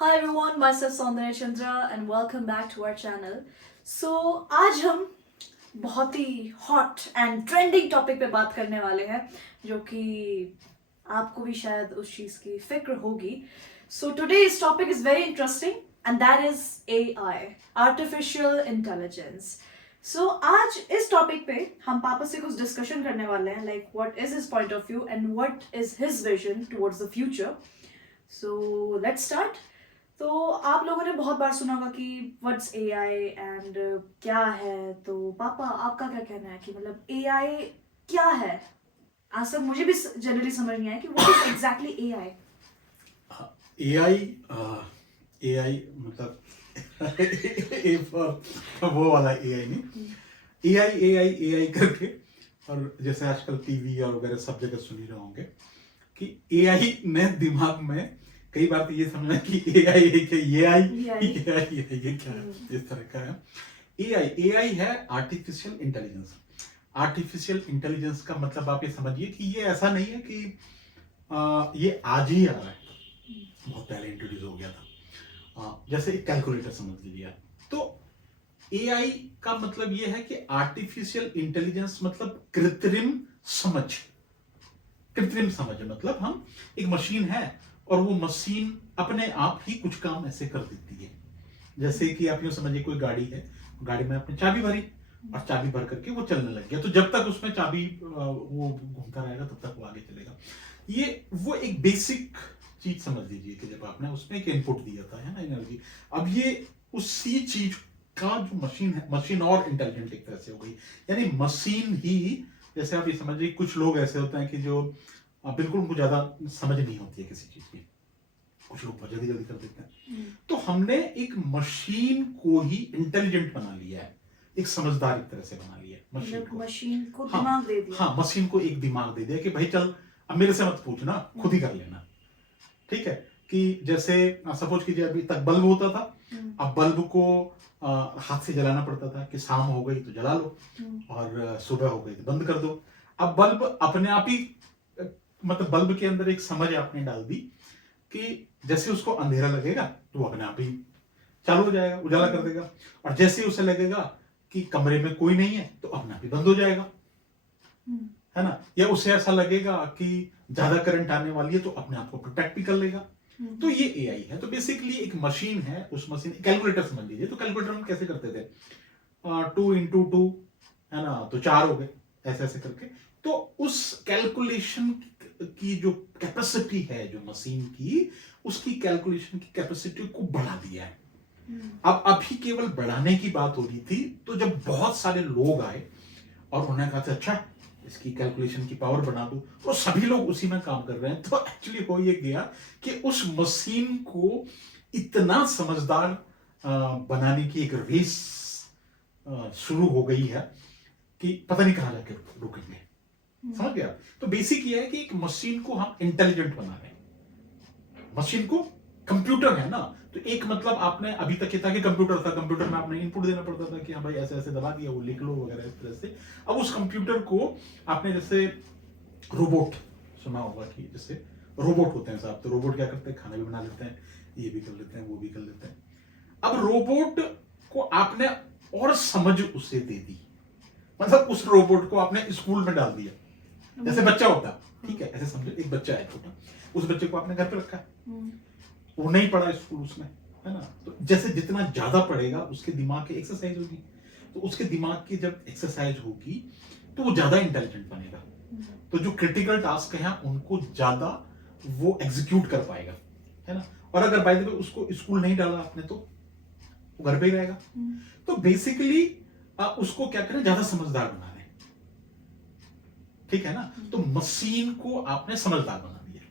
Hi everyone, myself Saundarya Chandra and welcome back to our channel. So आज हम बहुत ही hot and trending topic पे बात करने वाले हैं जो कि आपको भी शायद उस चीज़ की फिक्र होगी. So today's topic is very interesting and that is AI, Artificial Intelligence. So आज इस टॉपिक पे हम पापा से कुछ डिस्कशन करने वाले हैं like what is his point of view and what is his vision towards the future. So let's start. तो आप लोगों ने बहुत बार सुना होगा कि व्हाट्स एआई एंड क्या है. तो पापा आपका क्या कहना है कि मतलब एआई क्या है? आज तक मुझे भी जनरली समझ नहीं आया कि what is exactly AI. AI AI मतलब ए फॉर वो वाला एआई नहीं, एआई करके. और जैसे आजकल टीवी और वगैरह सब जगह सुन ही रहे होंगे कि एआई ने दिमाग में कई बार तो ये समझना कि एआई है कि ये क्या है, इस तरह का है. एआई है आर्टिफिशियल इंटेलिजेंस. आर्टिफिशियल इंटेलिजेंस का मतलब आप ये समझिए कि ये ऐसा नहीं है कि ये आज ही आ रहा है, बहुत पहले इंट्रोड्यूस हो गया था. जैसे एक कैलकुलेटर समझ लीजिए. तो एआई का मतलब ये है कि आर्टिफिशियल इंटेलिजेंस मतलब कृत्रिम समझ. कृत्रिम समझ मतलब हम एक मशीन है और वो मशीन अपने आप ही कुछ काम ऐसे कर देती है. जैसे कि आप यूं समझिए कोई गाड़ी है, गाड़ी में आपने चाबी भरी और चाबी भर करके वो चलने लग गया. तो जब तक उसमें चाबी वो घूमता रहेगा तब तक वो आगे चलेगा. ये वो एक बेसिक चीज समझ लीजिए कि जब आपने उसमें एक इनपुट दिया था, है ना, एनर्जी. अब ये उसी चीज का जो मशीन है, मशीन और इंटेलिजेंट एक तरह से हो गई. यानी मशीन ही, जैसे आप ये समझिए कुछ लोग ऐसे होते हैं कि जो बिल्कुल उनको ज्यादा समझ नहीं होती है किसी चीज की. कुछ लोग बहुत जल्दी कर देते हैं. तो हमने एक मशीन को ही इंटेलिजेंट बना लिया है, एक समझदार एक तरह से बना लिया है मशीन को दिमाग दे दिया. हाँ, मशीन को एक दिमाग दे दिया कि भाई चल अब मेरे से मत पूछना, खुद ही कर लेना. ठीक है. कि जैसे सपोज कीजिए अभी तक बल्ब होता था, अब बल्ब को हाथ से जलाना पड़ता था कि शाम हो गई तो जला लो और सुबह हो गई तो बंद कर दो. अब बल्ब अपने आप ही, मतलब बल्ब के अंदर एक समझ आपने डाल दी कि जैसे उसको अंधेरा लगेगा तो वो अपने आप ही चालू हो जाएगा, उजाला कर देगा. और जैसे उसे लगेगा कि कमरे में कोई नहीं है तो अपने आप ही बंद हो जाएगा, है ना. या उसे ऐसा लगेगा कि ज्यादा करंट आने वाली है तो अपने आप को प्रोटेक्ट भी कर लेगा. तो ये एआई है. तो बेसिकली एक मशीन है. उस मशीन, कैलकुलेटर समझ लीजिए. तो कैलकुलेटर हम कैसे करते थे, 2 into 2 है ना, तो 4 हो गए, ऐसे ऐसे करके. तो उस कैलकुलेशन की जो कैपेसिटी है जो मशीन की, उसकी कैलकुलेशन की कैपेसिटी को बढ़ा दिया है. अब अभी केवल बढ़ाने की बात हो रही थी. तो जब बहुत सारे लोग आए और उन्होंने कहा अच्छा इसकी कैलकुलेशन की पावर बढ़ा दो, तो सभी लोग उसी में काम कर रहे हैं. तो एक्चुअली हो ये गया कि उस मशीन को इतना समझदार बनाने की एक रेस शुरू हो गई है कि पता नहीं कहां जाके रुकेंगे. समझ गया. तो बेसिक ये है कि एक मशीन को हम इंटेलिजेंट बना रहे हैं. मशीन को, कंप्यूटर है ना, तो एक मतलब आपने अभी तक ये था कि कंप्यूटर था, कंप्यूटर में आपने इनपुट देना पड़ता था कि हाँ भाई ऐसे ऐसे दबा दिया, वो लिख लो वगैरह इस तरह से. अब उस कंप्यूटर को आपने, जैसे रोबोट सुना होगा कि जैसे रोबोट होते हैं साहब, तो रोबोट क्या करते हैं, खाना भी बना लेते हैं, ये भी कर लेते हैं, वो भी कर लेते हैं. अब रोबोट को आपने और समझ उसे दे दी, मतलब उस रोबोट को आपने स्कूल में डाल दिया. जैसे बच्चा होता, ठीक है, ऐसे समझो एक बच्चा है छोटा, उस बच्चे को आपने घर पे रखा है, वो नहीं पढ़ा स्कूल उसमें, है ना. तो जैसे जितना ज्यादा पढ़ेगा उसके दिमाग की एक्सरसाइज होगी. तो उसके दिमाग की जब एक्सरसाइज होगी तो वो ज्यादा इंटेलिजेंट बनेगा. तो जो क्रिटिकल टास्क हैं उनको ज्यादा वो एग्जीक्यूट कर पाएगा, है ना. और अगर बाय द वे उसको स्कूल नहीं डाला आपने तो वो घर पे ही रहेगा. तो बेसिकली उसको क्या करें, ज्यादा समझदार बना रहे हैं. ठीक है ना. तो मशीन को आपने समझदार बना दिया.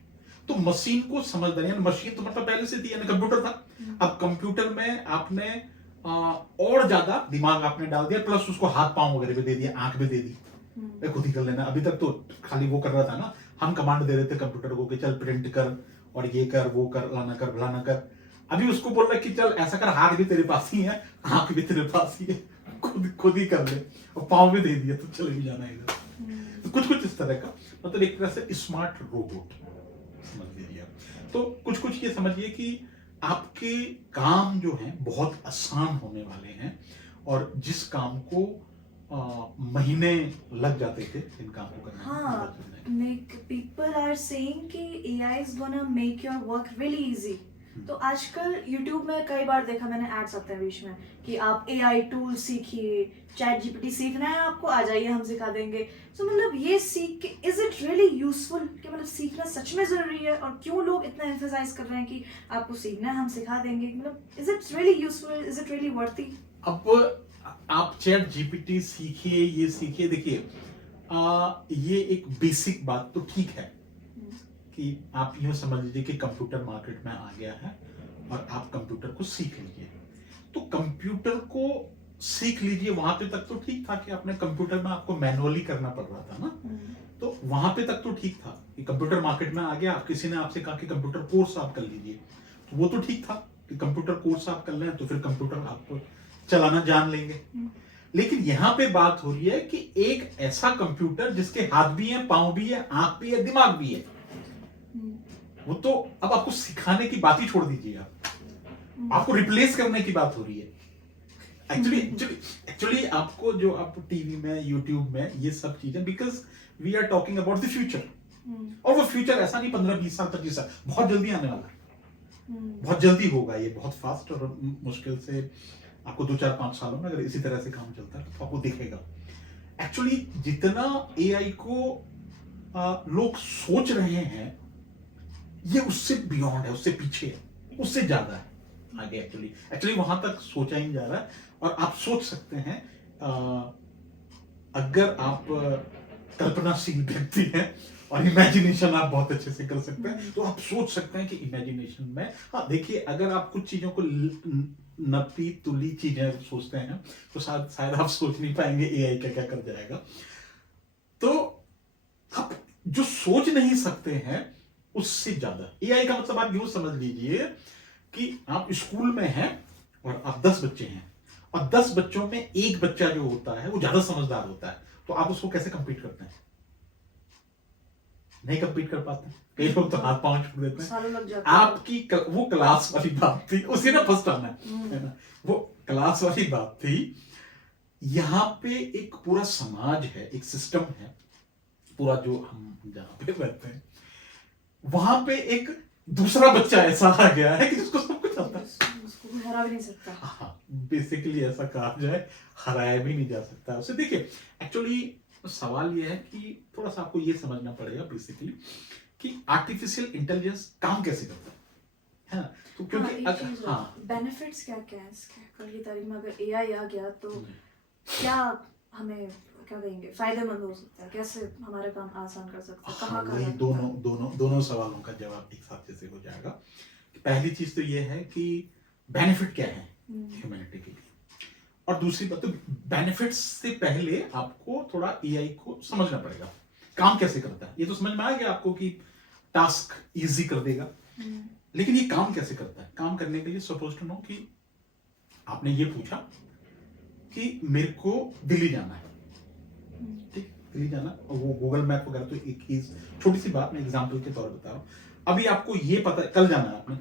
तो मशीन को समझदार, यानी मशीन तो मतलब पहले से थी, यानी कंप्यूटर था. अब कंप्यूटर में आपने और ज्यादा दिमाग आपने डाल दिया, प्लस उसको हाथ पांव वगैरह भी दे दिया, आंख भी दे दी, खुद ही कर लेना. अभी तक तो खाली वो कर रहा था ना, हम कमांड दे रहे थे कंप्यूटर को कि चल प्रिंट कर और ये कर वो कर, लाना कर फलाना कर. अभी उसको बोल रहा है कि चल ऐसा कर, हाथ भी तेरे पास ही है, आंख भी तेरे पास ही है, खुद ही कर ले, और पाँव भी दे दिया तो चले भी जाना इधर. तो कुछ इस तरह का, मतलब एक तरह से स्मार्ट रोबोट समझ लीजिए. तो कुछ ये समझिए कि आपके काम जो हैं बहुत आसान होने वाले हैं, और जिस काम को महीने लग जाते थे इन काम को करने में, हाँ, बहुत महीने। make people are saying कि AI is gonna make your work really easy. तो आजकल YouTube में कई बार देखा मैंने एड्स आते हैं बीच में कि आप AI टूल सीखिए, चैट जीपीटी सीखना है आपको, आ जाइए हम सिखा देंगे. तो मतलब ये सीख के इज इट रियली यूजफुल, कि मतलब सीखना सच में जरूरी है, और क्यों लोग इतना एम्फेसाइज कर रहे हैं कि आपको सीखना है हम सिखा देंगे, मतलब is it really useful, is it really worthy? अब आप चैट जीपीटी सीखिए, ये सीखिए, देखिए ये एक बेसिक बात तो ठीक है कि आप यूं समझ लीजिए कि कंप्यूटर मार्केट में आ गया है और आप कंप्यूटर को सीख लीजिए. तो कंप्यूटर को सीख लीजिए, वहां पे तक तो ठीक था कि आपने कंप्यूटर में आपको मैनुअली करना पड़ रहा था ना, तो वहां पे तक तो ठीक था कि कंप्यूटर मार्केट में आ गया, आप किसी ने आपसे कहा कि कंप्यूटर कोर्स आप कर लीजिए, तो वो तो ठीक था कि कंप्यूटर कोर्स आप कर लें तो फिर कंप्यूटर आप चलाना जान लेंगे. लेकिन यहां पे बात हो रही है कि एक ऐसा कंप्यूटर जिसके हाथ भी है, पांव भी है, आंख भी है, दिमाग भी है, वो तो अब आपको सिखाने की बात ही छोड़ दीजिए, आपको रिप्लेस करने की बात हो रही है. एक्चुअली आपको जो आप टीवी में, यूट्यूब में ये सब चीजें, because we are talking about the future, और वो फ्यूचर ऐसा नहीं 15-20 साल 25 साल, बहुत जल्दी आने वाला है, बहुत जल्दी होगा ये, बहुत फास्ट, और मुश्किल से आपको 2-4-5 सालों में अगर इसी तरह से काम चलता है तो आपको दिखेगा. एक्चुअली जितना एआई को लोग सोच रहे हैं, ये उससे बियॉन्ड है, उससे पीछे है, उससे ज्यादा है आगे. एक्चुअली वहां तक सोचा ही नहीं जा रहा है. और आप सोच सकते हैं, अगर आप कल्पनाशील व्यक्ति हैं और इमेजिनेशन आप बहुत अच्छे से कर सकते हैं, तो आप सोच सकते हैं कि इमेजिनेशन में, हाँ देखिए, अगर आप कुछ चीजों को नपी तुली चीजें सोचते हैं तो शायद आप सोच नहीं पाएंगे एआई क्या कर जाएगा. तो आप जो सोच नहीं सकते हैं उससे ज्यादा एआई का मतलब आप यूं समझ लीजिए कि आप स्कूल में हैं और आप 10 बच्चे हैं, और 10 बच्चों में एक बच्चा जो होता है वो ज्यादा समझदार होता है, तो आप उसको कैसे कंपीट करते हैं? नहीं कंपीट कर पाते. कई लोग तो हाथ पांव छोड़ देते हैं. आपकी वो क्लास वाली बात थी, उसी ने फर्स्ट आना है ना, वो क्लास वाली बात थी. यहाँ पे एक पूरा समाज है, एक सिस्टम है पूरा, जो हम जहाँ पे रहते हैं, वहां पे एक दूसरा बच्चा ऐसा आ गया है कि उसको सब कुछ आता है, उसको हरा भी नहीं सकता. हाँ, बेसिकली ऐसा कहा जाए, हराया भी नहीं जा सकता उसे. देखिए, एक्चुअली सवाल ये है कि थोड़ा सा आपको ये समझना पड़ेगा बेसिकली कि आर्टिफिशियल इंटेलिजेंस काम कैसे करता है ना. तो क्योंकि बेनिफिट्स क्या क्या है इसके, कल की तारीख में अगर एआई आ गया तो क्या हमें, क्या कहेंगे, फायदेमंद हो सकता है, कैसे हमारे काम आसान कर सकता है, कहाँ वही दोनों सवालों का जवाब एक साथ से हो जाएगा. पहली चीज तो ये है कि बेनिफिट क्या है ह्यूमैनिटी के लिए, और दूसरी बात, तो बेनिफिट्स से पहले आपको थोड़ा एआई को समझना पड़ेगा काम कैसे करता है. ये तो समझ में आ गया आपको कि टास्क इजी कर देगा, लेकिन ये काम कैसे करता है? काम करने के लिए सपोज टू नो कि आपने ये पूछा कि मेरे को दिल्ली जाना है, ठीक, दिल्ली जाना, और वो गूगल मैप वगैरह तो एक ही छोटी सी बात मैं एग्जांपल के तौर पर बता रहा हूं. अभी आपको ये पता, कल जाना है आपने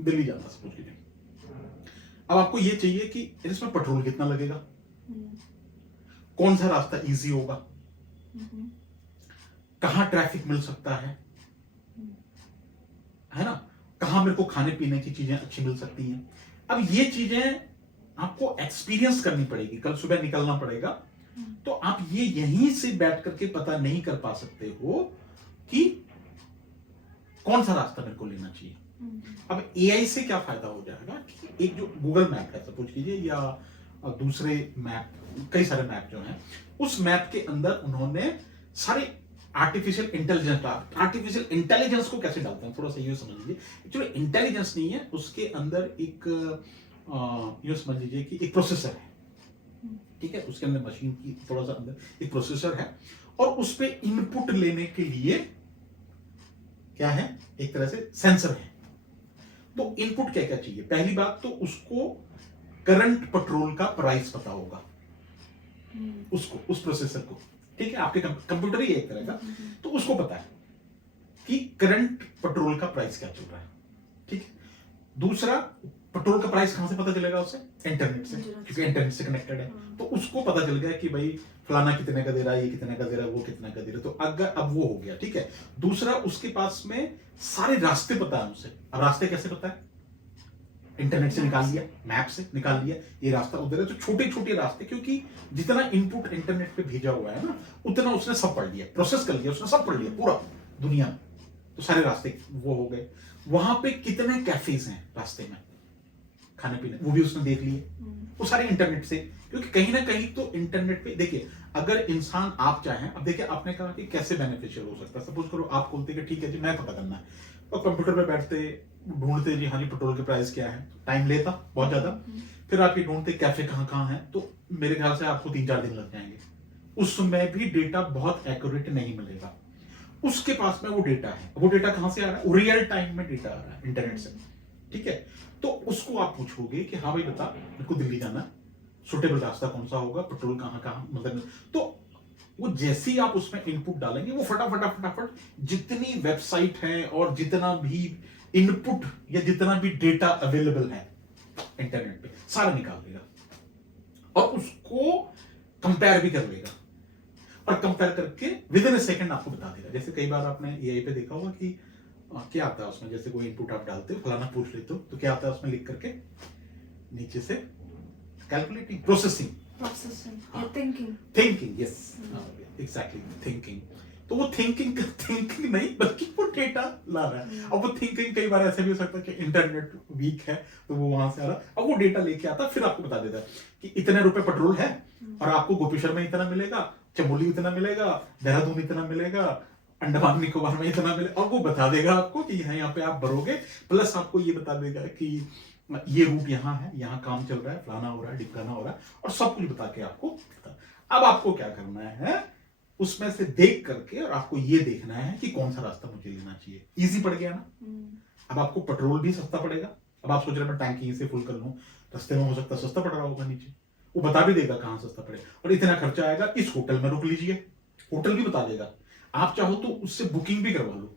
दिल्ली जाना सपोज कीजिए, अब आपको ये चाहिए कि इसमें पेट्रोल कितना लगेगा, कौन सा रास्ता इजी होगा, कहां ट्रैफिक मिल सकता है ना, कहां मेरे को खाने पीने की चीजें अच्छी मिल सकती हैं. अब ये चीजें आपको एक्सपीरियंस करनी पड़ेगी, कल सुबह निकलना पड़ेगा, तो आप ये यहीं से बैठ करके पता नहीं कर पा सकते हो कि कौन सा रास्ता मेरे को लेना चाहिए. अब एआई से क्या फायदा हो जाएगा कि एक जो गूगल मैप है सपोज कीजिए, या दूसरे मैप, कई सारे मैप जो हैं, उस मैप के अंदर उन्होंने सारे आर्टिफिशियल इंटेलिजेंस को कैसे डालते हैं, थोड़ा सा यूं समझ लीजिए. एक्चुअली इंटेलिजेंस नहीं है, उसके अंदर एक यूं समझ लीजिए कि एक प्रोसेसर है, ठीक है, उसके अंदर मशीन की थोड़ा सा अंदर एक प्रोसेसर है, और उस पे इनपुट लेने के लिए क्या है, एक तरह से सेंसर है. तो इनपुट क्या क्या चाहिए? पहली बात तो उसको करंट पेट्रोल का प्राइस पता होगा, उसको, उस प्रोसेसर को, ठीक है, आपके कंप्यूटर ही है एक तरह का, तो उसको पता है कि करंट पेट्रोल का प्राइस क्या चल रहा है, ठीक है. दूसरा, पेट्रोल का प्राइस कहां से पता चलेगा उसे? इंटरनेट से, इंटरनेट क्योंकि इंटरनेट से कनेक्टेड है। तो उसको पता चल गया कि भाई फलाना कितने का दे रहा है, ये कितने का दे रहा है, वो कितने का दे रहा है। तो अगर अब वो हो गया, ठीक है। दूसरा, उसके पास में सारे रास्ते पता है उसे। अब रास्ते कैसे पता है? इंटरनेट से निकाल लिया, मैप से निकाल लिया, ये रास्ता उधर है। तो छोटे छोटे रास्ते, क्योंकि जितना इनपुट इंटरनेट पे भेजा हुआ है ना, उतना उसने सब पढ़ लिया, प्रोसेस कर लिया, उसने सब पढ़ लिया पूरा दुनिया में। तो सारे रास्ते वो हो गए। वहां पे कितने कैफेज हैं रास्ते में खाने पीने, वो भी उसने देख लिए, वो सारे इंटरनेट से। क्योंकि कहीं ना कहीं तो इंटरनेट पे देखिए, अगर इंसान आप चाहें, अब देखिए आपने कहा कि कैसे बेनिफिशियल हो सकता है। सपोज करो आप बोलते कि ठीक है जी मैं पता करना है, और कंप्यूटर पे बैठते ढूंढते जी हाँ जी पेट्रोल के प्राइस क्या है, टाइम लेता बहुत ज्यादा। फिर आप ये ढूंढते कैफे कहाँ कहाँ है, तो मेरे ख्याल से आपको 3-4 दिन लग जाएंगे। उसमें भी डेटा बहुत एक्यूरेट नहीं मिलेगा। उसके पास में वो डेटा है, वो डेटा कहां से आ रहा है? रियल टाइम में डेटा आ रहा है इंटरनेट से, ठीक है। तो उसको आप पूछोगे कि हाँ भाई बता, मेरे को दिल्ली जाना है, सुटेबल रास्ता कौन सा होगा, पेट्रोल कहाँ कहाँ, मतलब तो वो जैसे ही आप उसमें इनपुट डालेंगे, वो फटाफट फटाफट जितनी वेबसाइट है और जितना भी इनपुट या जितना भी डेटा अवेलेबल है इंटरनेट पे, सारा निकाल देगा और उसको कंपेयर भी कर लेगा, और कंपेयर करके विद इन अ सेकंड आपको बता देगा। जैसे कई बार आपने एआई पे देखा होगा कि क्या आता है उसमें, जैसे कोई इनपुट आप डालते हो, फलाना पूछ लेते हो, तो क्या आता है उसमें लिख करके नीचे से? Calculating, processing, thinking, yes exactly, thinking. तो वो थिंकिंग नहीं बल्कि वो डेटा ला रहा है। अब वो थिंकिंग कई बार ऐसे भी हो सकता है कि इंटरनेट वीक है तो वो वहां से आ रहा है। अब वो डेटा लेके आता, फिर आपको बता देता है कि इतने रुपए पेट्रोल है और आपको गोपीशर में इतना मिलेगा, चमोली इतना मिलेगा, देहरादून इतना मिलेगा, अंडमान निकोबार में इतना मिलेगा। और वो बता देगा आपको कि यहाँ पे आप भरोगे, प्लस आपको ये बता देगा कि ये रूट यहाँ है, यहाँ काम चल रहा है, फलाना हो रहा है, ढिकाना हो रहा है, और सब कुछ बता के आपको। अब आपको क्या करना है, उसमें से देख करके, और आपको ये देखना है कि कौन सा रास्ता मुझे लेना चाहिए। इजी पड़ गया ना। अब आपको पेट्रोल भी सस्ता पड़ेगा। अब आप सोच रहे मैं टैंक यहीं से फुल कर लूं, रास्ते में हो सकता है सस्ता पड़ रहा होगा नीचे, वो बता भी देगा कहां सस्ता पड़ेगा, और इतना खर्चा आएगा, इस होटल में रुक लीजिए, होटल भी बता देगा। आप चाहो तो उससे बुकिंग भी करवा लो,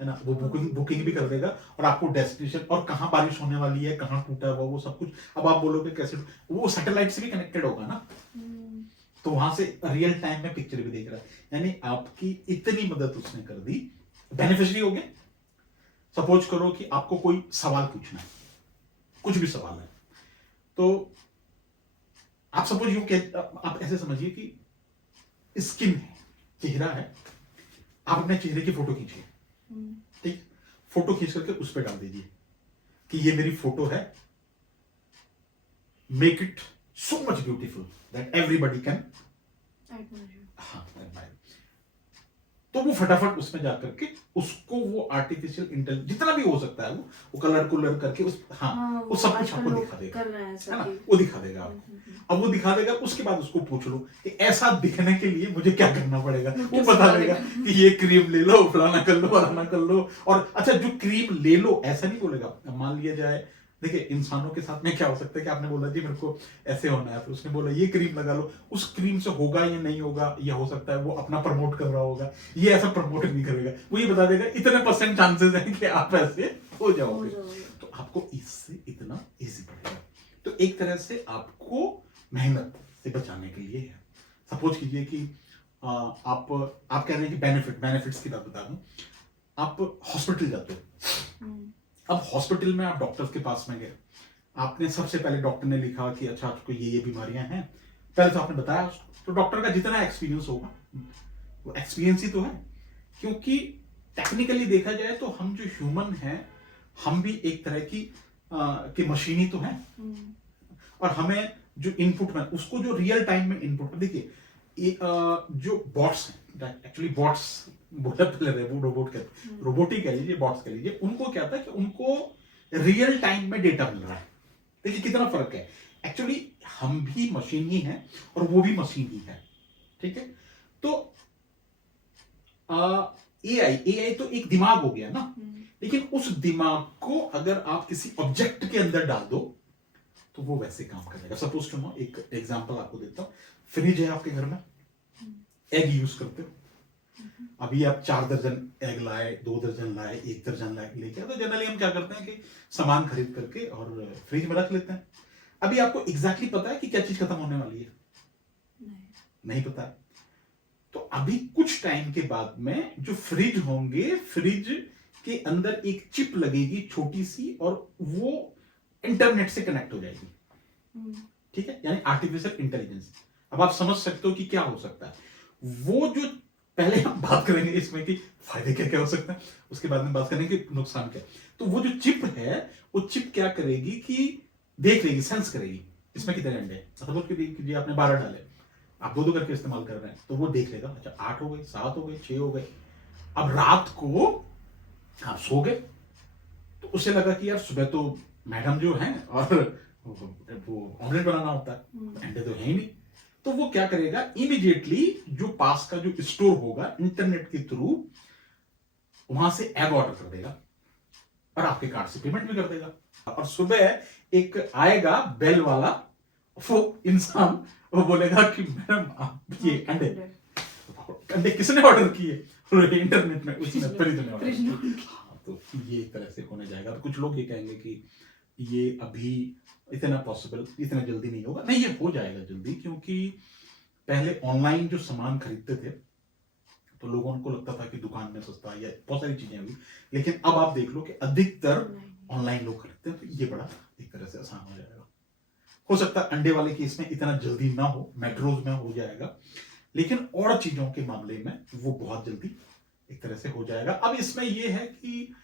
है ना, वो बुकिंग भी कर देगा, और आपको डेस्टिनेशन और कहां बारिश होने वाली है, कहां टूटा हुआ, वो सब कुछ। अब आप बोलोगे कैसे, वो सैटेलाइट से भी कनेक्टेड होगा ना, तो वहां से रियल टाइम में पिक्चर भी देख रहा है। यानी आपकी इतनी मदद उसने कर दी, बेनिफिशियरी हो गए। सपोज करो कि आपको कोई सवाल पूछना है, कुछ भी सवाल है, तो आप सपोज आप ऐसे समझिए कि स्किन है, चेहरा है, आप अपने चेहरे की फोटो खींचिए, ठीक, फोटो खींच करके उस पर डाल दीजिए कि ये मेरी फोटो है, make it so much beautiful that everybody can admire. तो वो फटाफट उसमें जाकर के उसको वो आर्टिफिशियल इंटेलिजेंस जितना भी हो सकता है वो कलर कुलर करके उस वो सब कुछ आपको दिखा देगा, है ना, वो दिखा देगा आपको। अब वो दिखा देगा, उसके बाद उसको पूछ लो कि ऐसा दिखने के लिए मुझे क्या करना पड़ेगा, वो बता देगा कि ये क्रीम ले लो, फलाना कर लो, फलाना कर लो। और अच्छा, जो क्रीम ले लो ऐसा नहीं बोलेगा। मान लिया जाए, देखिए इंसानों के साथ में क्या हो सकता है कि आपने बोला जी मेरे को ऐसे होना है, तो उसने बोला ये क्रीम लगा लो, उस क्रीम से होगा या नहीं होगा, या हो सकता है वो अपना प्रमोट कर रहा होगा, ये ऐसा प्रमोट नहीं करेगा, वो ये बता देगा इतने % चांसेस हैं कि आप ऐसे हो जाओगे। तो आपको इससे इतना इजी पड़ेगा। तो एक तरह से आपको मेहनत से बचाने के लिए है। सपोज कीजिए कि आप कह रहे हैं कि बेनिफिट्स की बात बता दूं, आप हॉस्पिटल जाते हो, अब हॉस्पिटल में आप डॉक्टर के पास में गए, आपने सबसे पहले डॉक्टर ने लिखा कि अच्छा आपको ये बीमारियां हैं, पहले तो आपने बताया, तो डॉक्टर का जितना एक्सपीरियंस होगा वो एक्सपीरियंस ही तो है। क्योंकि टेक्निकली देखा जाए तो हम जो ह्यूमन हैं, हम भी एक तरह की मशीन ही तो है, और हमें जो इनपुट में उसको जो रियल टाइम में इनपुट, देखिए जो बॉट्स हैं, एक्चुअली बॉट्स बोला पहले रोबोट ही कह लीजिए, बॉट्स कह लीजिए, उनको क्या था कि उनको रियल टाइम में डेटा मिल रहा है। देखिए कितना फर्क है। एक्चुअली हम भी मशीन ही हैं और वो भी मशीन ही है, ठीक है। तो एआई तो एक दिमाग हो गया ना, लेकिन उस दिमाग को अगर आप किसी ऑब्जेक्ट के अंदर डाल दो तो वो वैसे काम करेगा। सपोज टू नो, एक एग्जांपल आपको देता हूं। फ्रिज है आपके घर में, एग यूज करते हो, अभी आप 4 दर्जन एग लाए, 2 दर्जन लाए, 1 दर्जन लाए लेके आए, तो जनरली हम क्या करते हैं कि सामान खरीद करके और फ्रिज में रख लेते हैं। अभी आपको एग्जैक्टली पता है कि क्या चीज खत्म होने वाली है? नहीं पता है। तो अभी कुछ टाइम के बाद में जो फ्रिज होंगे, फ्रिज के अंदर एक चिप लगेगी छोटी सी, और वो इंटरनेट से कनेक्ट हो जाएगी। ठीक है, यानी आर्टिफिशियल इंटेलिजेंस। अब आप समझ सकते हो कि क्या हो सकता है। वो जो पहले हम बात करेंगे इसमें कि फायदे क्या क्या हो सकते हैं, उसके बाद में बात करेंगे कि नुकसान क्या। तो वो जो चिप है, वो चिप क्या करेगी कि देख लेगी, सेंस करेगी इसमें कितने अंडे हैं। सपोज कीजिए आपने 12 डाले, आप 2-2 करके इस्तेमाल कर रहे हैं, तो वो देख लेगा, अच्छा 8 हो गए, 7 हो गए, 6 हो गए। अब रात को आप सो गए, तो उसे लगा कि यार सुबह तो मैडम जो हैं और वो ऑमलेट बनाना होता है, अंडे तो है ही नहीं। तो वो क्या करेगा, इमीडिएटली जो पास का जो स्टोर होगा इंटरनेट के थ्रू, वहां से एग ऑर्डर कर देगा और आपके कार्ड से पेमेंट भी कर देगा। और सुबह एक आएगा बेल वाला, वो इंसान, वो बोलेगा कि मैडम आप ये अंडे किसने ऑर्डर किए? इंटरनेट में उसने फ्रिज में ऑर्डर किए। तो ये एक तरह से होने जाएगा। तो कुछ लोग ये कहेंगे कि ये अभी इतना पॉसिबल, इतना जल्दी नहीं होगा। नहीं, ये हो जाएगा जल्दी, क्योंकि पहले ऑनलाइन जो सामान खरीदते थे तो लोगों को लगता था कि दुकान में सस्ता, या बहुत सारी चीजें हुई, लेकिन अब आप देख लो कि अधिकतर ऑनलाइन लोग खरीदते हैं। तो ये बड़ा एक तरह से आसान हो जाएगा। हो सकता है अंडे वाले केस में इतना जल्दी ना हो, मेट्रोज में हो जाएगा, लेकिन और चीजों के मामले में वो बहुत जल्दी एक तरह से हो जाएगा। अब इसमें यह है कि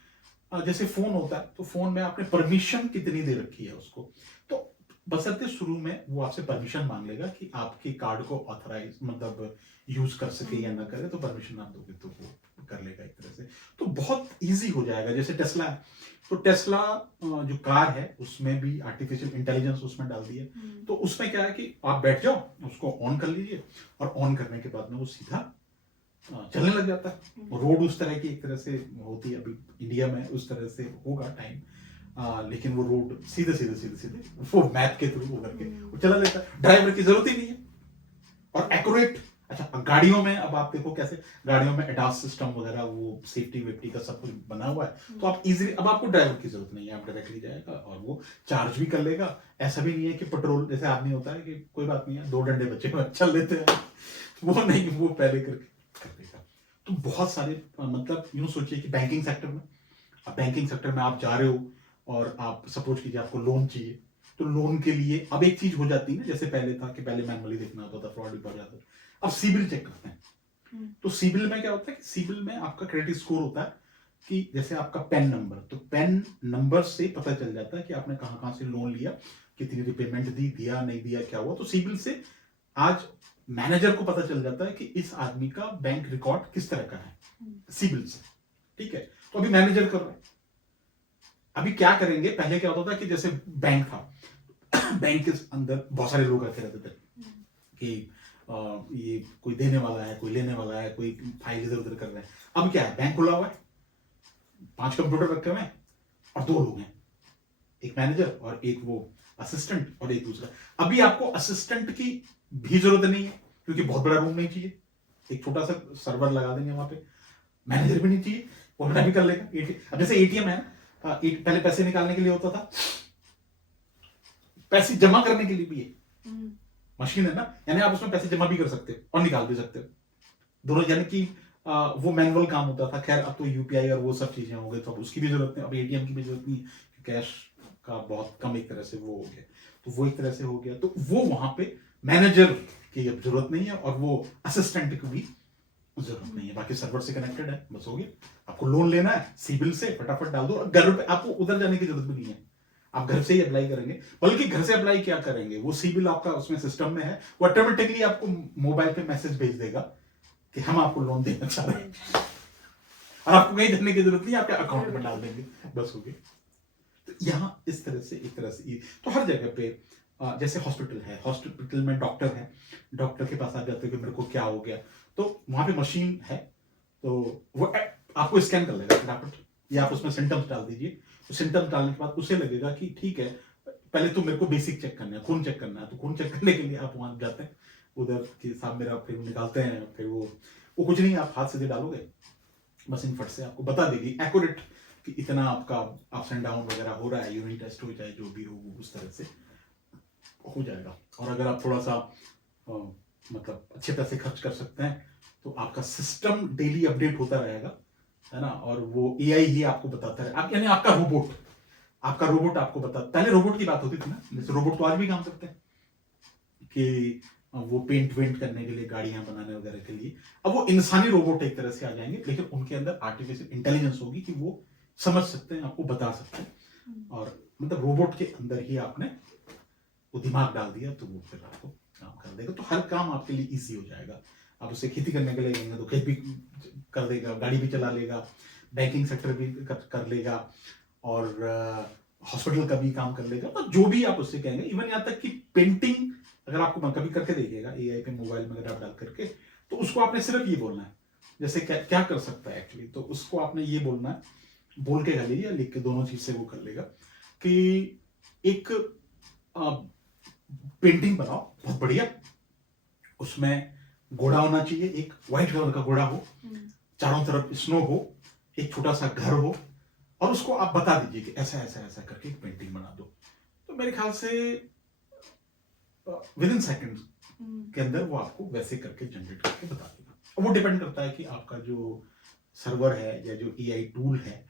जैसे फोन होता है, तो फोन में आपने परमिशन कितनी दे रखी है उसको, तो बशर्ते शुरू में वो आपसे परमिशन मांग लेगा कि आपके कार्ड को ऑथराइज, मतलब यूज कर सके या ना करे, तो परमिशन आप दोगे तो वो कर लेगा एक तरह से। तो बहुत इजी हो जाएगा। जैसे टेस्ला है, तो टेस्ला जो कार है उसमें भी आर्टिफिशियल इंटेलिजेंस उसमें डाल दी है। तो उसमें क्या है कि आप बैठ जाओ, उसको ऑन कर लीजिए, और ऑन करने के बाद में वो सीधा चलने लग जाता है। रोड उस तरह की एक तरह से होती है, अभी इंडिया में उस तरह से होगा टाइम, लेकिन वो रोड सीधे सीधे सीधे सीधे वो मैप के थ्रू होकर के वो चला लेता है, ड्राइवर की जरूरत ही नहीं है। और एक्यूरेट। अच्छा, गाड़ियों में अब आप देखो कैसे गाड़ियों में एडास सिस्टम वगैरह, वो सेफ्टी वेफ्टी का सब कुछ बना हुआ है, तो आप इजीली, अब आपको ड्राइवर की जरूरत नहीं है, आप डायरेक्टली जाएगा और वो चार्ज भी कर लेगा। ऐसा भी नहीं है कि पेट्रोल जैसे आदमी होता है कि कोई बात नहीं है, 2 डंडे बचे हुए चल लेते हैं, वो नहीं, वो पहले करके कर देगा। तो बहुत सारे, मतलब यूं सोचिए कि बैंकिंग सेक्टर में, अब बैंकिंग सेक्टर में आप जा रहे हो और आप सपोज कीजिए आपको लोन चाहिए, तो लोन के लिए अब एक चीज हो जाती है ना, जैसे पहले था कि पहले मैनुअली देखना होता था, फ्रॉड भी बढ़ जाता था, अब सिबिल चेक करते हैं। तो सिबिल में क्या होता है कि सिबिल में आपका क्रेडिट स्कोर होता है कि जैसे आपका पैन नंबर, तो पैन नंबर से पता चल जाता है कि आपने कहां कहां से लोन लिया, कितनी रिपेमेंट दी, दिया नहीं दिया, क्या हुआ। तो सिबिल से आज मैनेजर को पता चल जाता है कि इस आदमी का बैंक रिकॉर्ड किस तरह का है, सिबिल से। ठीक है, तो अभी मैनेजर कर रहे हैं। अभी क्या करेंगे, पहले क्या होता था कि जैसे बैंक था, बैंक के अंदर बहुत सारे लोग रखे रहते थे कि ये कोई देने वाला है, कोई लेने वाला है, कोई फाइल इधर उधर कर रहे हैं। अब क्या है, बैंक खुला हुआ है, 5 कंप्यूटर रखे हुए हैं और 2 लोग हैं, एक मैनेजर और एक वो असिस्टेंट और एक दूसरा। अभी आपको असिस्टेंट की भी जरूरत नहीं है, क्योंकि बहुत बड़ा रूम नहीं चाहिए, एक छोटा सा सर्वर लगा देंगे वहां पे। मैनेजर भी नहीं चाहिए, वो अपना भी कर लेगा। अब जैसे एटीएम है, पहले पैसे निकालने के लिए होता था, पैसे जमा करने के लिए भी है, मशीन है ना, यानी आप उसमें पैसे जमा भी कर सकते हो और निकाल भी सकते हो दोनों, यानी कि वो मैनुअल काम होता था। खैर अब तो यूपीआई और वो सब चीजें हो गई, तो अब उसकी भी जरूरत नहीं, अब एटीएम की भी जरूरत नहीं, कैश का बहुत कम एक तरह से वो हो गया, तो वो एक तरह से हो गया। तो वो वहां पे मैनेजर की अब जरूरत नहीं है और वो असिस्टेंट की भी जरूरत नहीं है, बाकी सर्वर से कनेक्टेड है, बस हो गया। आपको लोन लेना है, सिबिल से फटाफट डाल दो, घर पे आपको उधर जाने की जरूरत भी नहीं है, आप घर से ही अप्लाई करेंगे। बल्कि घर से अप्लाई क्या करेंगे, वो सिबिल आपका उसमें सिस्टम में है, वो ऑटोमेटिकली आपको मोबाइल पे मैसेज भेज देगा कि हम आपको लोन देना चाह रहे हैं, और आपको कहीं जाने की जरूरत नहीं, आपके अकाउंट में डाल देंगे, बस हो गया। तो यहाँ इस तरह से एक तरह से, तो हर जगह पे जैसे हॉस्पिटल है, हॉस्पिटल में डॉक्टर है, डॉक्टर के पास आप जाते हो कि मेरे को क्या हो गया, तो वहां पे मशीन है, तो वो आपको स्कैन कर लेगा फटाफट, या आप उसमें सिम्टम्स डाल दीजिए। तो सिम्टम्स डालने के बाद उसे लगेगा कि ठीक है, पहले तो मेरे को बेसिक चेक करना है, खून चेक करना है, तो खून चेक करने के लिए आप वहां जाते हैं, उधर के साहब मेरा फिर निकालते हैं, फिर वो वो कुछ नहीं, आप हाथ सीधे डालोगे, बस इन फट से आपको बता देगी एक्यूरेट कि इतना आपका अप्स एंड डाउन वगैरह हो रहा है, यूनिट टेस्ट हो जाए जो भी हो वो उस तरह से हो जाएगा। और अगर आप थोड़ा सा मतलब अच्छे पैसे खर्च कर सकते हैं तो आपका सिस्टम डेली अपडेट होता रहेगा, है ना, और वो एआई ही आपको बताता है, आप यानी आपका रोबोट आपको बता। पहले रोबोट की बात होती थी ना, जैसे रोबोट तो आज भी काम करते हैं कि वो पेंट वेंट करने के लिए, गाड़ियां बनाने वगैरह के लिए, अब वो इंसानी रोबोट एक तरह से आ जाएंगे, लेकिन उनके अंदर आर्टिफिशियल इंटेलिजेंस होगी कि वो समझ सकते हैं, आपको बता सकते हैं। और मतलब रोबोट के अंदर ही आपने वो दिमाग डाल दिया तो वो फिर आपको काम कर देगा, तो हर काम आपके लिए इजी हो जाएगा। आप उसे खेती करने के लिए कहेंगे तो खेत भी कर देगा, गाड़ी भी चला लेगा, बैंकिंग सेक्टर भी कर लेगा, और हॉस्पिटल का भी काम कर लेगा, तो जो भी आप उससे कहेंगे, इवन यहाँ तक कि पेंटिंग अगर आपको कभी करके देखिएगा एआई पे, मोबाइल में अगर आप डाल करके, तो उसको आपने सिर्फ ये बोलना है, जैसे क्या कर सकता है एक्चुअली, तो उसको आपने ये बोलना है, बोल के कर लीजिए, लिख के, दोनों चीज से वो कर लेगा कि एक पेंटिंग बनाओ बहुत बढ़िया, उसमें घोड़ा होना चाहिए, एक व्हाइट कलर का घोड़ा हो, चारों तरफ स्नो हो, एक छोटा सा घर हो, और उसको आप बता दीजिए कि ऐसा ऐसा ऐसा करके एक पेंटिंग बना दो, तो मेरे ख्याल से विद इन सेकेंड के अंदर वो आपको वैसे करके जनरेट करके बता देगा। वो डिपेंड करता है कि आपका जो सर्वर है या जो एआई टूल है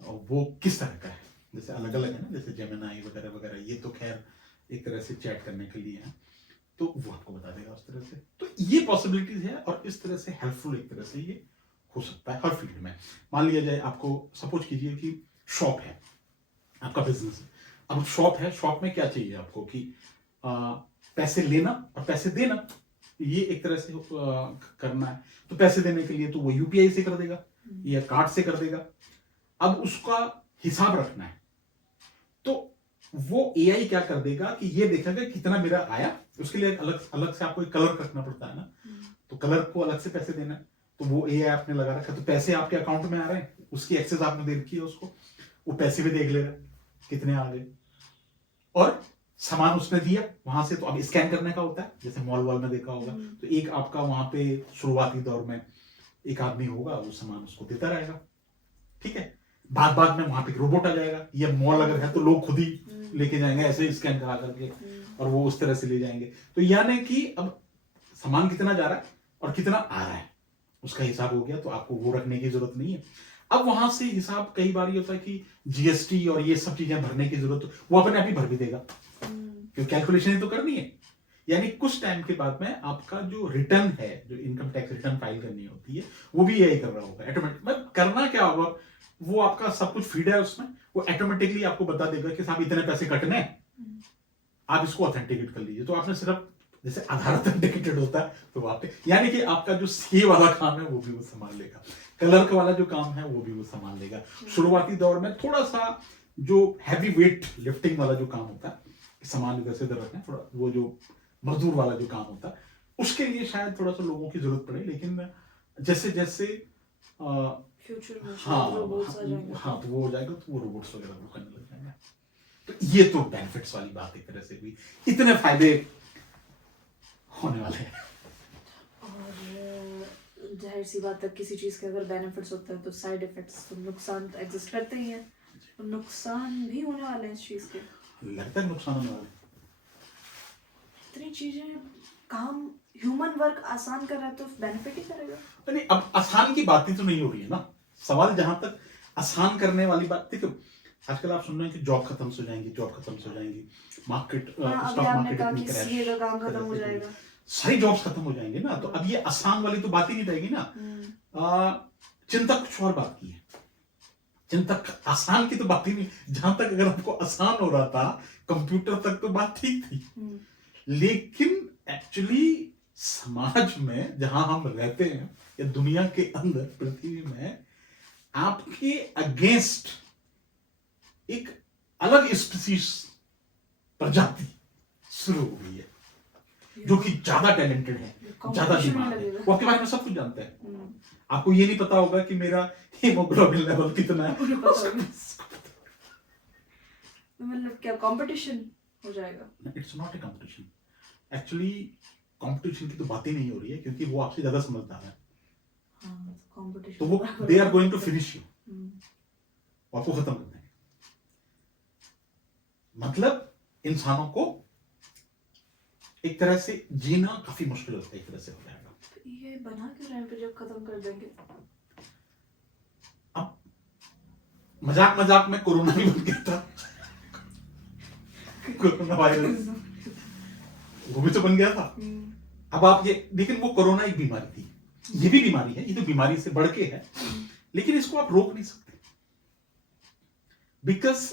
वो किस तरह का है, जैसे अलग अलग है ना, जैसे जेमिनाई वगैरह वगैरह, ये तो खैर एक तरह से चैट करने के लिए है, तो वो आपको बता देगा उस तरह से। तो ये पॉसिबिलिटीज है, और इस तरह से हेल्पफुल एक तरह से ये हो सकता है हर फील्ड में। मान लिया जाए, आपको सपोज कीजिए कि शॉप है, आपका बिजनेस है, अब शॉप है, शॉप में क्या चाहिए आपको कि पैसे लेना और पैसे देना, ये एक तरह से करना है, तो पैसे देने के लिए तो वो यूपीआई से कर देगा या कार्ड से कर देगा। अब उसका हिसाब रखना है, तो वो एआई क्या कर देगा कि ये देखेगा कितना मेरा आया, उसके लिए अलग अलग से आपको एक कलर रखना पड़ता है ना, तो कलर को अलग से पैसे देना है, तो वो एआई आपने लगा रखा है, तो पैसे आपके अकाउंट में आ रहे हैं, उसकी एक्सेस आपने दे रखी है उसको, वो पैसे भी देख लेगा कितने आ गए, और सामान उसने दिया वहां से, तो अब स्कैन करने का होता है, जैसे मॉल वॉल में देखा होगा, तो एक आपका वहां पे शुरुआती दौर में एक आदमी होगा, वो सामान उसको देता रहेगा, ठीक है, बाद में वहां पे रोबोट आ जाएगा, या मॉल अगर है तो लोग खुद ही लेके जाएंगे ऐसे स्कैन करा करके, और वो उस तरह से ले जाएंगे। तो यानी कि अब सामान कितना जा रहा है और कितना आ रहा है उसका हिसाब हो गया, तो आपको वो रखने की जरूरत नहीं है। अब वहां से हिसाब कई बार ये होता है कि जीएसटी और ये सब चीजें भरने की जरूरत, वो अपने आप ही भर भी देगा, क्योंकि कैलकुलेशन ही तो करनी है। यानी कुछ टाइम के बाद में आपका जो रिटर्न है, जो इनकम टैक्स रिटर्न फाइल करनी होती है, वो भी यही कर रहा होगा ऑटोमेटिक। मतलब करना क्या होगा, वो आपका सब कुछ फीड है उसमें, वो ऑटोमेटिकली आपको बता देगा कि साहब इतने पैसे कटने, आप इसको ऑथेंटिकेट कर लीजिए। तो आपने सिर्फ जैसे आधार ऑथेंटिकेटेड होता है, तो वहां पे यानी कि आपका जो सी वाला काम है वो भी वो संभाल लेगा, कलर वाला जो काम है वो भी वो संभाल लेगा। शुरुआती दौर में थोड़ा सा जो हैवी वेट लिफ्टिंग वाला जो काम होता है, सामान इधर से उधर रखना, थोड़ा वो जो मजदूर वाला जो काम होता है, उसके लिए शायद थोड़ा सा लोगों की जरूरत पड़े, लेकिन जैसे जैसे फ्यूचर में हाँ रोबोट्स आ जाएंगे, हाँ, तो वो हो जाएगा, तो वो रोबोट्स वगैरह वो करने लग जाएंगे। तो ये तो बेनिफिट्स वाली बात एक तरह से भी, इतने फायदे होने वाले हैं। और जाहिर सी बात है, किसी चीज के अगर बेनिफिट्स होते हैं तो साइड इफेक्ट्स, तो नुकसान तो एग्जिस्ट करते ही हैं, तो नुकसान भी होने वाले हैं इस चीज के। लगता है नुकसान होने वाले। इतनी चीजें, काम ह्यूमन वर्क आसान कर रहा है तो बेनिफिट ही करेगा। नहीं, अब आसान की बात ही तो नहीं हो रही है ना, सवाल जहां तक आसान करने वाली बात, देखो आजकल आप सुन रहे हैं कि जॉब खत्म हो जाएंगी, मार्केट स्टॉक मार्केट इतनी क्रैश, सीए का काम खत्म हो जाएगा, सारी जॉब्स खत्म हो जाएंगे ना, तो अब ये आसान वाली तो बात ही नहीं रहेगी ना। चिंता कुछ और बात की है, चिंता आसान की तो बात ही नहीं। जहां तक अगर आपको आसान हो रहा था, कंप्यूटर तक तो बात ठीक थी, लेकिन एक्चुअली समाज में जहां हम रहते हैं या दुनिया के अंदर पृथ्वी में, आपके अगेंस्ट एक अलग स्पीसीज प्रजाति शुरू हो गई है, जो कि ज्यादा टैलेंटेड है, ज्यादा दिमाग है, वो आपके बारे में सब कुछ जानते हैं। आपको ये नहीं पता होगा कि मेरा हीमोग्लोबिन लेवल कितना है, मतलब क्या कंपटीशन हो जाएगा? It's not a competition, actually competition की तो बात ही नहीं हो रही है, क्योंकि वो आपसे ज्यादा समझदार है। तो वो they are going to finish you, आपको खत्म कर देंगे। मतलब इंसानों को एक तरह से जीना काफी मुश्किल होता है, एक तरह से हो जाएगा। तो ये बना क्यों रहे हैं फिर जब खत्म कर देंगे? अब मजाक मजाक में कोरोना भी बन गया था कोरोना वायरस वो भी तो बन गया था। अब आप ये, लेकिन वो कोरोना एक बीमारी थी, ये भी बीमारी है, ये तो बीमारी से बढ़ के है, लेकिन इसको आप रोक नहीं सकते, बिकॉज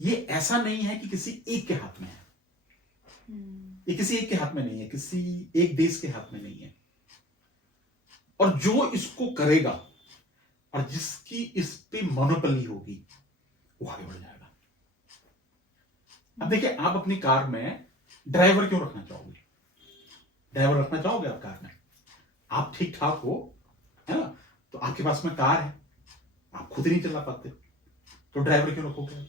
ये ऐसा नहीं है कि किसी एक के हाथ में है, ये किसी एक के हाथ में नहीं है, किसी एक देश के हाथ में नहीं है। और जो इसको करेगा और जिसकी इस पे मोनोपोली होगी वो आगे बढ़ जाएगा। अब देखिए, आप अपनी कार में ड्राइवर क्यों रखना चाहोगे? ड्राइवर रखना चाहोगे आप कार में? आप ठीक ठाक हो, है ना, तो आपके पास में कार है, आप खुद ही नहीं चला पाते, तो ड्राइवर क्यों रखोगे?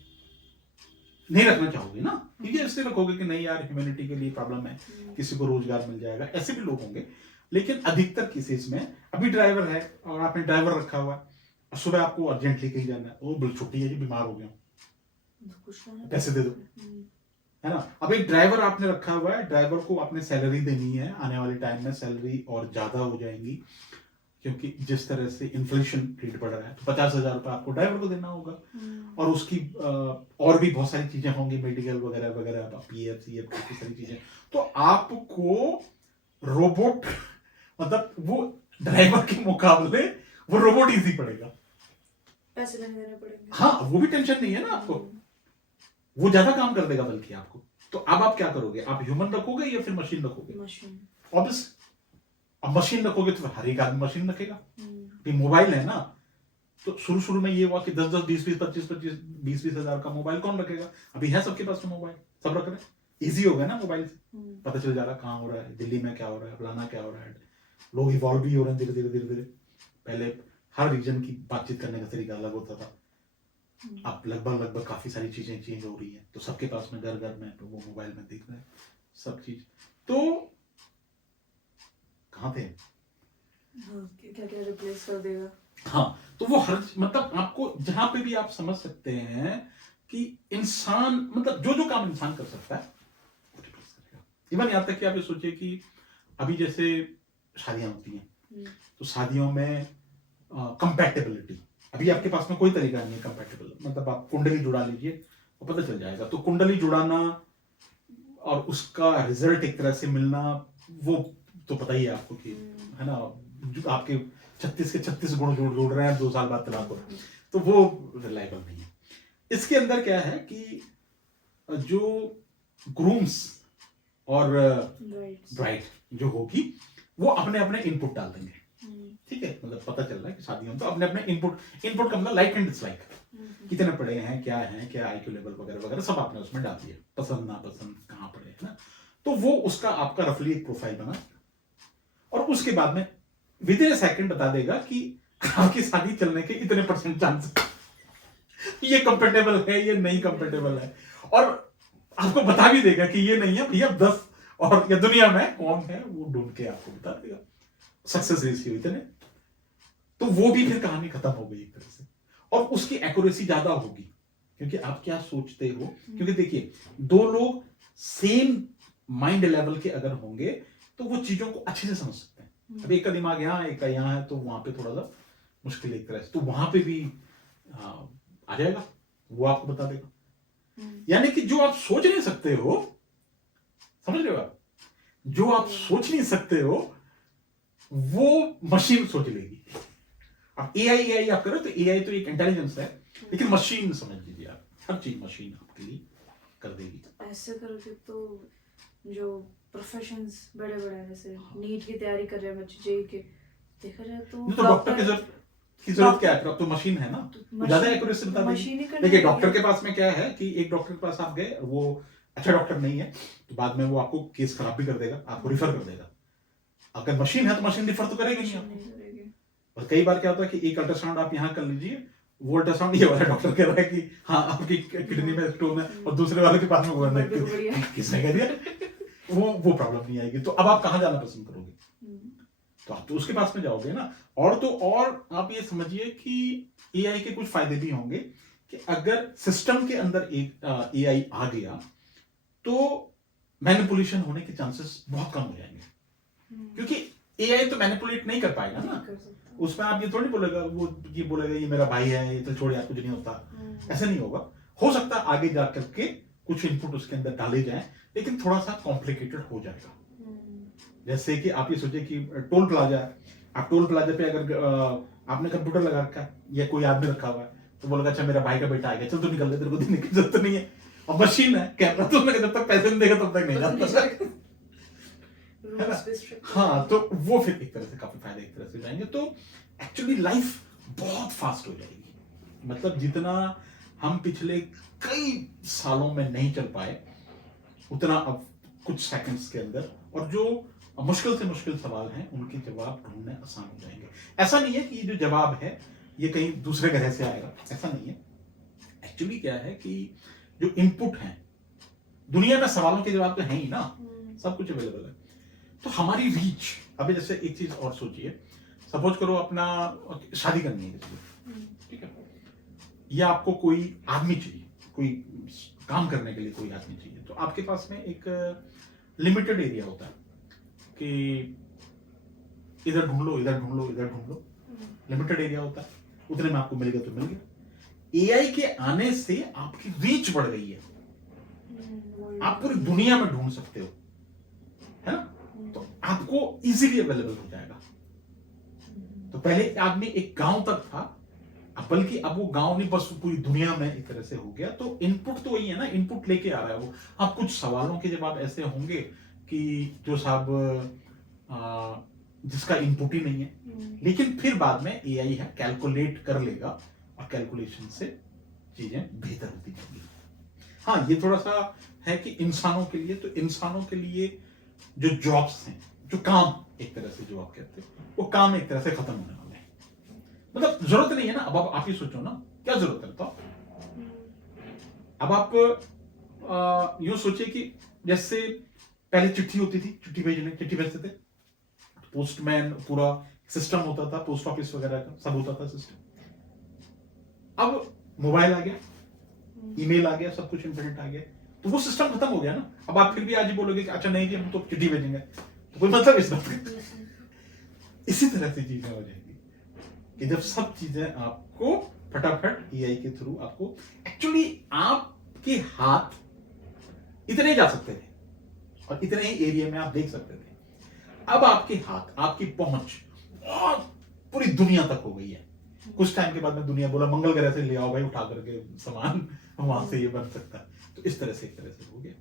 नहीं रखना चाहोगे ना, क्योंकि इसलिए रखोगे कि नहीं यार ह्यूमैनिटी के लिए प्रॉब्लम है, किसी को रोजगार मिल जाएगा, ऐसे भी लोग होंगे। लेकिन अधिकतर केसेस में अभी ड्राइवर है और आपने ड्राइवर रखा हुआ है, सुबह आपको अर्जेंटली कहीं जाना है, वो बिल छुट्टी है जी, बीमार हो गया, पैसे दे दो, है ना। अब एक ड्राइवर आपने रखा हुआ है, ड्राइवर को आपने सैलरी देनी है, आने वाले टाइम में सैलरी और ज्यादा हो जाएंगी, क्योंकि जिस तरह से इन्फ्लेशन रेट बढ़ रहा है, तो 50,000 रुपए आपको ड्राइवर को देना होगा, और उसकी और भी बहुत सारी चीजें होंगी, मेडिकल वगैरह वगैरह, पीएफ सीएफ, काफी सारी चीजें। तो आपको रोबोट, मतलब वो ड्राइवर के मुकाबले वो रोबोट इजी पड़ेगा, पैसे देने पड़ेंगे। हाँ, वो भी टेंशन नहीं है ना आपको, वो ज्यादा काम कर देगा बल्कि आपको। तो अब आप क्या करोगे? आप ह्यूमन रखोगे या फिर मशीन रखोगे? मशीन। ऑब्वियस, अब मशीन रखोगे तो हर एक आदमी मशीन रखेगा। ये मोबाइल है ना, तो शुरू शुरू में ये हुआ कि 10-10, 20-20, 25-25, 20-20 हजार का मोबाइल कौन रखेगा? अभी है सबके पास में मोबाइल, सब रख रहे हैं, इजी हो गया ना मोबाइल से, पता चल जा रहा कहाँ हो रहा है, दिल्ली में क्या हो रहा है, फलाना क्या हो रहा है। लोग इवॉल्व भी हो रहे हैं धीरे धीरे धीरे धीरे। पहले हर रीजन की बातचीत करने का तरीका अलग होता था, अब लगभग काफी सारी चीजें चेंज हो रही हैं, तो सबके पास में घर घर में तो वो मोबाइल में देख रहे हैं सब चीज। तो कहाँ थे? क्या क्या रिप्लेस कर देगा। हाँ, तो वो हर, मतलब आपको जहां पे भी आप समझ सकते हैं कि इंसान, मतलब जो जो काम इंसान कर सकता है वो रिप्लेस करेगा। इवन यहाँ तक कि आप ये सोचिए कि अभी जैसे शादियां होती हैं, तो शादियों में कंपैटिबिलिटी, अभी आपके पास में कोई तरीका नहीं है कंपैटिबल, मतलब आप कुंडली जुड़ा लीजिए तो पता चल जाएगा। तो कुंडली जुड़ाना और उसका रिजल्ट एक तरह से मिलना, वो तो पता ही है आपको कि, है ना, आपके 36 के 36 गुण जोड़ रहे हैं 2 साल बाद तलाक हो, तो वो रिलायबल नहीं है। इसके अंदर क्या है कि जो ग्रूम्स और ब्राइड जो होगी वो अपने अपने इनपुट डाल देंगे, ठीक है, मतलब पता चल रहा है कि शादियों में तो अपने अपने इनपुट का मतलब लाइक एंड डिसलाइक, कितने पढ़े हैं, क्या है, क्या आईक्यू लेवल वगैरह वगैरह सब आपने उसमें डाल दिया, पसंद ना पसंद, कहाँ पढ़े, है ना। तो वो उसका आपका रफली एक प्रोफाइल बना, और उसके बाद में विद इन सेकंड बता देगा कि आपकी शादी चलने के इतने % चांस, ये कंफर्टेबल है, ये नहीं कंफर्टेबल है, और आपको बता भी देगा कि ये नहीं है भैया 10, और या दुनिया में कौन है वो ढूंढ के आपको बता देगा, सक्सेस रेशियो इतने। तो वो भी फिर कहानी खत्म हो गई एक तरह से, और उसकी एक्यूरेसी ज्यादा होगी, क्योंकि आप क्या सोचते हो, क्योंकि देखिए 2 लोग सेम माइंड लेवल के अगर होंगे तो वो चीजों को अच्छे से समझ सकते हैं। अब एक का दिमाग यहाँ, एक का यहाँ है, तो वहां पे थोड़ा सा मुश्किल एक तरह से, तो वहां पे भी आ जाएगा, वो आपको बता देगा। यानी कि जो आप सोच नहीं सकते हो, समझ रहे हो आप, जो आप सोच नहीं सकते हो वो मशीन सोच लेगी। अब एआई आप करो तो एआई तो एक इंटेलिजेंस है, लेकिन मशीन समझ लीजिए आप, हर चीज मशीन आपके लिए कर देगी। ऐसे करोगे तो जो प्रोफेशंस बड़े बड़े हैं, जैसे नीट की तैयारी कर रहे हैं बच्चे, जेई के, देखा जाए तो डॉक्टर की जरूरत क्या है? अब तो मशीन है ना, तो ज्यादा एक्यूरेसी बता देगी। देखिए डॉक्टर के पास में क्या है कि एक डॉक्टर के पास आप गए, वो अच्छा डॉक्टर नहीं है, तो बाद में वो आपको केस खराब भी कर देगा, आपको रिफर कर देगा। अगर मशीन है तो मशीन रिफर तो करेगी नहीं आपको। और कई बार क्या होता है कि एक अल्ट्रासाउंड आप यहाँ कर लीजिए, वो अल्ट्रासाउंड ये वाला डॉक्टर कह रहा है कि हाँ आपकी किडनी में स्टोन है, और दूसरे वाले के पास में वो किसने कह दिया, वो प्रॉब्लम नहीं आएगी। तो अब आप कहाँ जाना पसंद करोगे? तो आप तो उसके पास में जाओगे ना। और तो और आप ये समझिए कि एआई के कुछ फायदे भी होंगे कि अगर सिस्टम के अंदर एक एआई आ गया तो मैनिपुलेशन होने के चांसेस बहुत कम हो जाएंगे, क्योंकि एआई तो मैनिपुलेट नहीं कर पाएगा ना। उसमें आप ये थोड़ी बोलेगा, वो ये बोलेगा ये मेरा भाई है, ये तो छोड़ यार कुछ नहीं होता, ऐसा नहीं होगा। हो सकता है आगे जा करके कुछ इनपुट उसके अंदर डाले जाएं, लेकिन थोड़ा सा कॉम्प्लिकेटेड हो जाएगा। जैसे कि आप ये सोचिए कि टोल प्लाजा है, आप टोल प्लाजा पे अगर आपने कंप्यूटर लगा रखा है या कोई आदमी रखा हुआ है तो बोलेगा अच्छा मेरा भाई का बेटा आ गया, चल तो निकल ले, तेरे को देने की जरूरत नहीं है। और मशीन है, कैमरा तो जब तक पैसे नहीं देगा तब तक नहीं जाता। हाँ, तो वो फिर एक तरह से काफी फायदे एक तरह से जाएंगे। तो एक्चुअली लाइफ बहुत फास्ट हो जाएगी। मतलब जितना हम पिछले कई सालों में नहीं चल पाए उतना अब कुछ सेकंड्स के अंदर, और जो मुश्किल से मुश्किल सवाल हैं उनके जवाब ढूंढने आसान हो जाएंगे। ऐसा नहीं है कि ये जो जवाब है ये कहीं दूसरे ग्रह से आएगा, ऐसा नहीं है। एक्चुअली क्या है कि जो इनपुट है दुनिया में, सवालों के जवाब तो है ही ना, सब कुछ अवेलेबल है। तो हमारी रीच, अभी जैसे एक चीज और सोचिए, सपोज करो अपना शादी करनी है, ठीक है, या आपको कोई आदमी चाहिए, कोई काम करने के लिए कोई आदमी चाहिए, तो आपके पास में एक लिमिटेड एरिया होता है कि इधर ढूंढ लो, इधर ढूंढ लो, इधर ढूंढ लो, लिमिटेड एरिया होता है, उतने में आपको मिल गया तो मिल गया। एआई के आने से आपकी रीच बढ़ गई है, आप पूरी दुनिया में ढूंढ सकते हो, है ना। तो आपको इजीली अवेलेबल हो जाएगा। तो पहले आदमी एक गांव तक था, बल्कि अब वो गांव नहीं, बस पूरी दुनिया में एक तरह से हो गया। तो इनपुट तो वही है ना, इनपुट लेके आ रहा है वो। अब कुछ सवालों के जवाब ऐसे होंगे कि जो साहब जिसका इनपुट ही नहीं है, लेकिन फिर बाद में एआई है कैलकुलेट कर लेगा और कैलकुलेशन से चीजें बेहतर होती जाएंगी। हाँ, ये थोड़ा सा है कि इंसानों के लिए, तो इंसानों के लिए जो जॉब्स हैं, जो काम एक तरह से जो आप कहते हैं, वो काम एक तरह से खत्म होने वाले हैं। मतलब जरूरत नहीं है ना। अब आप ही सोचो ना, क्या जरूरत है तो। अब आप यूं सोचिए कि जैसे पहले चिट्ठी होती थी, चिट्ठी भेजते थे, पोस्टमैन, पूरा सिस्टम होता था, पोस्ट ऑफिस वगैरह का सब होता था सिस्टम। अब मोबाइल आ गया, ईमेल आ गया, सब कुछ इंटरनेट आ गया, तो वो सिस्टम खत्म हो गया ना। अब आप फिर भी आज ही बोलोगे कि अच्छा नहीं जी हम तो चिट्ठी भेजेंगे, तो कोई मतलब इस बात का। इसी तरह से चीजें हो जाएगी कि जब सब चीजें आपको फटाफट एआई के थ्रू, आपको एक्चुअली आपके हाथ इतने जा सकते थे और इतने ही एरिया में आप देख सकते थे। अब आपके हाथ, आपकी पहुंच बहुत पूरी दुनिया तक हो गई है। कुछ टाइम के बाद में दुनिया बोला मंगल ग्रह से ले आओ भाई उठा करके सामान, वहां से ये बन सकता है। तो इस तरह से एक तरह से हो गया।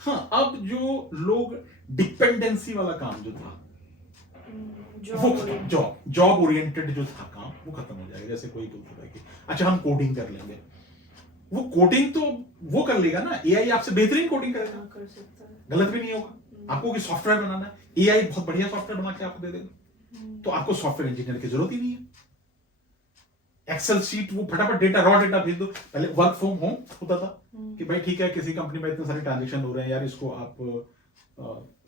हाँ, अब जो लोग डिपेंडेंसी वाला काम जो था, वो जॉब ओरिएंटेड जो था काम, वो खत्म हो जाएगा। जैसे कोई बोलता है कि अच्छा हम कोडिंग कर लेंगे, वो कोडिंग तो वो कर लेगा ना, एआई आपसे बेहतरीन कोडिंग करेगा, कर सकता है, गलत भी नहीं होगा। आपको कि सॉफ्टवेयर बनाना है, एआई बहुत बढ़िया सॉफ्टवेयर बना के आपको दे देगा, तो आपको सॉफ्टवेयर इंजीनियर की जरूरत ही नहीं है। एक्सेल सीट वो फटाफट डेटा, रॉ डेटा भेज दो। पहले वर्क फ्रॉम होम होता था कि भाई ठीक है किसी कंपनी में इतने सारे ट्रांजेक्शन हो रहे हैं यार, इसको आप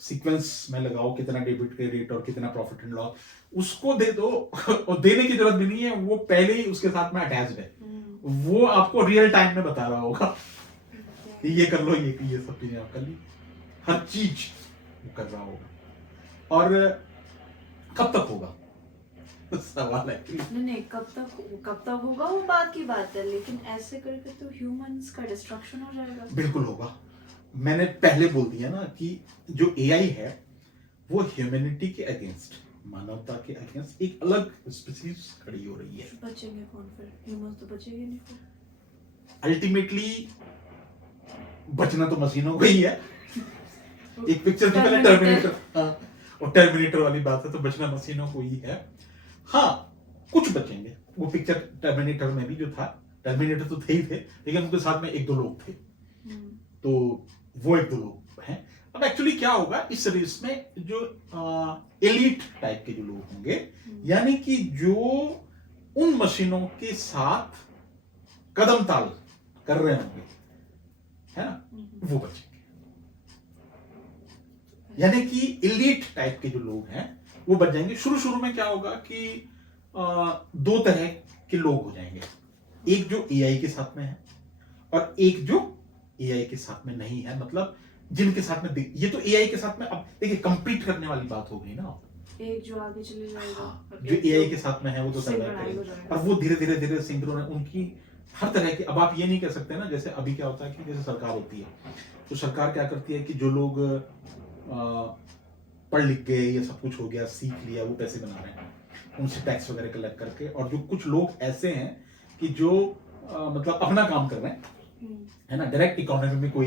सीक्वेंस में लगाओ, कितना डेबिट क्रेडिट और कितना प्रॉफिट एंड लॉस, उसको दे दो। और देने की जरूरत भी नहीं है, वो पहले ही उसके साथ में अटैच्ड है, वो आपको रियल टाइम में बता रहा होगा ये कर लो, ये सब चीजें आप कर ली, हर चीज वो कर रहा होगा। और कब तक होगा सवाल है। नहीं, कब तक होगा वो बात की बात है, लेकिन ऐसे करके तो ह्यूमंस का डिस्ट्रक्शन हो जाएगा। बिल्कुल होगा। मैंने पहले बोल दिया ना कि जो एआई है वो ह्यूमैनिटी के अगेंस्ट, मानवता के अगेंस्ट एक अलग स्पीशीज खड़ी हो रही है। बचेंगे कौन फिर? ह्यूमंस तो बचेंगे नहीं फिर। अल्टीमेटली बचना तो मशीनों को ही है। एक पिक्चर थी पहले टर्मिनेटर, और टर्मिनेटर वाली बात है, तो बचना मशीनों को ही है। हाँ, कुछ बचेंगे। वो पिक्चर टर्मिनेटर में भी जो था, टर्मिनेटर तो थे ही थे, लेकिन उनके साथ में एक दो लोग थे, तो वो एक दो लोग हैं। अब एक्चुअली क्या होगा इस रेस में, जो एलीट टाइप के जो लोग होंगे, यानी कि जो उन मशीनों के साथ कदम ताल कर रहे होंगे, है ना, वो बचेंगे। यानी कि एलीट टाइप के जो लोग हैं वो बच जाएंगे। शुरू शुरू में क्या होगा कि दो तरह के लोग हो जाएंगे, एक जो एआई के साथ में है और एक जो एआई के साथ में नहीं है, मतलब जिनके साथ में ये तो एआई के साथ में, अब देखिए कंपीट करने वाली बात हो गई ना, एक जो आगे चले जाएगा, हाँ, जो एआई के साथ में है वो तो सर्वाइव करेगा, और वो धीरे धीरे धीरे सिंक्रोन उनकी हर तरह की। अब आप ये नहीं कह सकते ना, जैसे अभी क्या होता है कि जैसे सरकार होती है तो सरकार क्या करती है कि जो लोग पढ़ लिख गए, ये सब कुछ हो गया, सीख लिया, वो पैसे बना रहे हैं, उनसे टैक्स वगैरह कलेक्ट करके, और जो कुछ लोग ऐसे हैं कि जो मतलब अपना काम कर रहे हैं, है ना, डायरेक्ट इकोनॉमी में कोई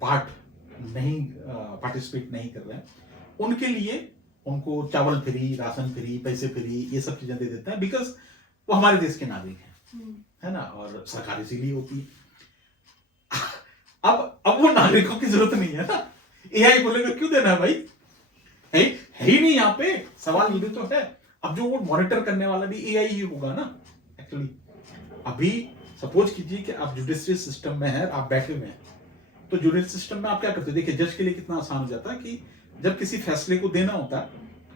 पार्ट नहीं पार्टिसिपेट नहीं कर रहे हैं, उनके लिए उनको चावल फ्री, राशन फ्री, पैसे फ्री, ये सब चीजें दे देता है, बिकॉज वो हमारे देश के नागरिक हैं, है ना, और सरकार इसीलिए होती है। अब वो नागरिकों की जरूरत नहीं है ना, एआई बोलेगा क्यों देना है भाई, है ही नहीं यहाँ पे, सवाल ये भी तो है। अब जो वो मॉनिटर करने वाला भी एआई ही होगा ना एक्चुअली। अभी सपोज कीजिए कि आप जुडिशरी सिस्टम में है, आप बैठे हुए हैं, तो जुडिशरी सिस्टम में आप क्या करते हो, देखिए जज के लिए कितना आसान हो जाता है कि जब किसी फैसले को देना होता है,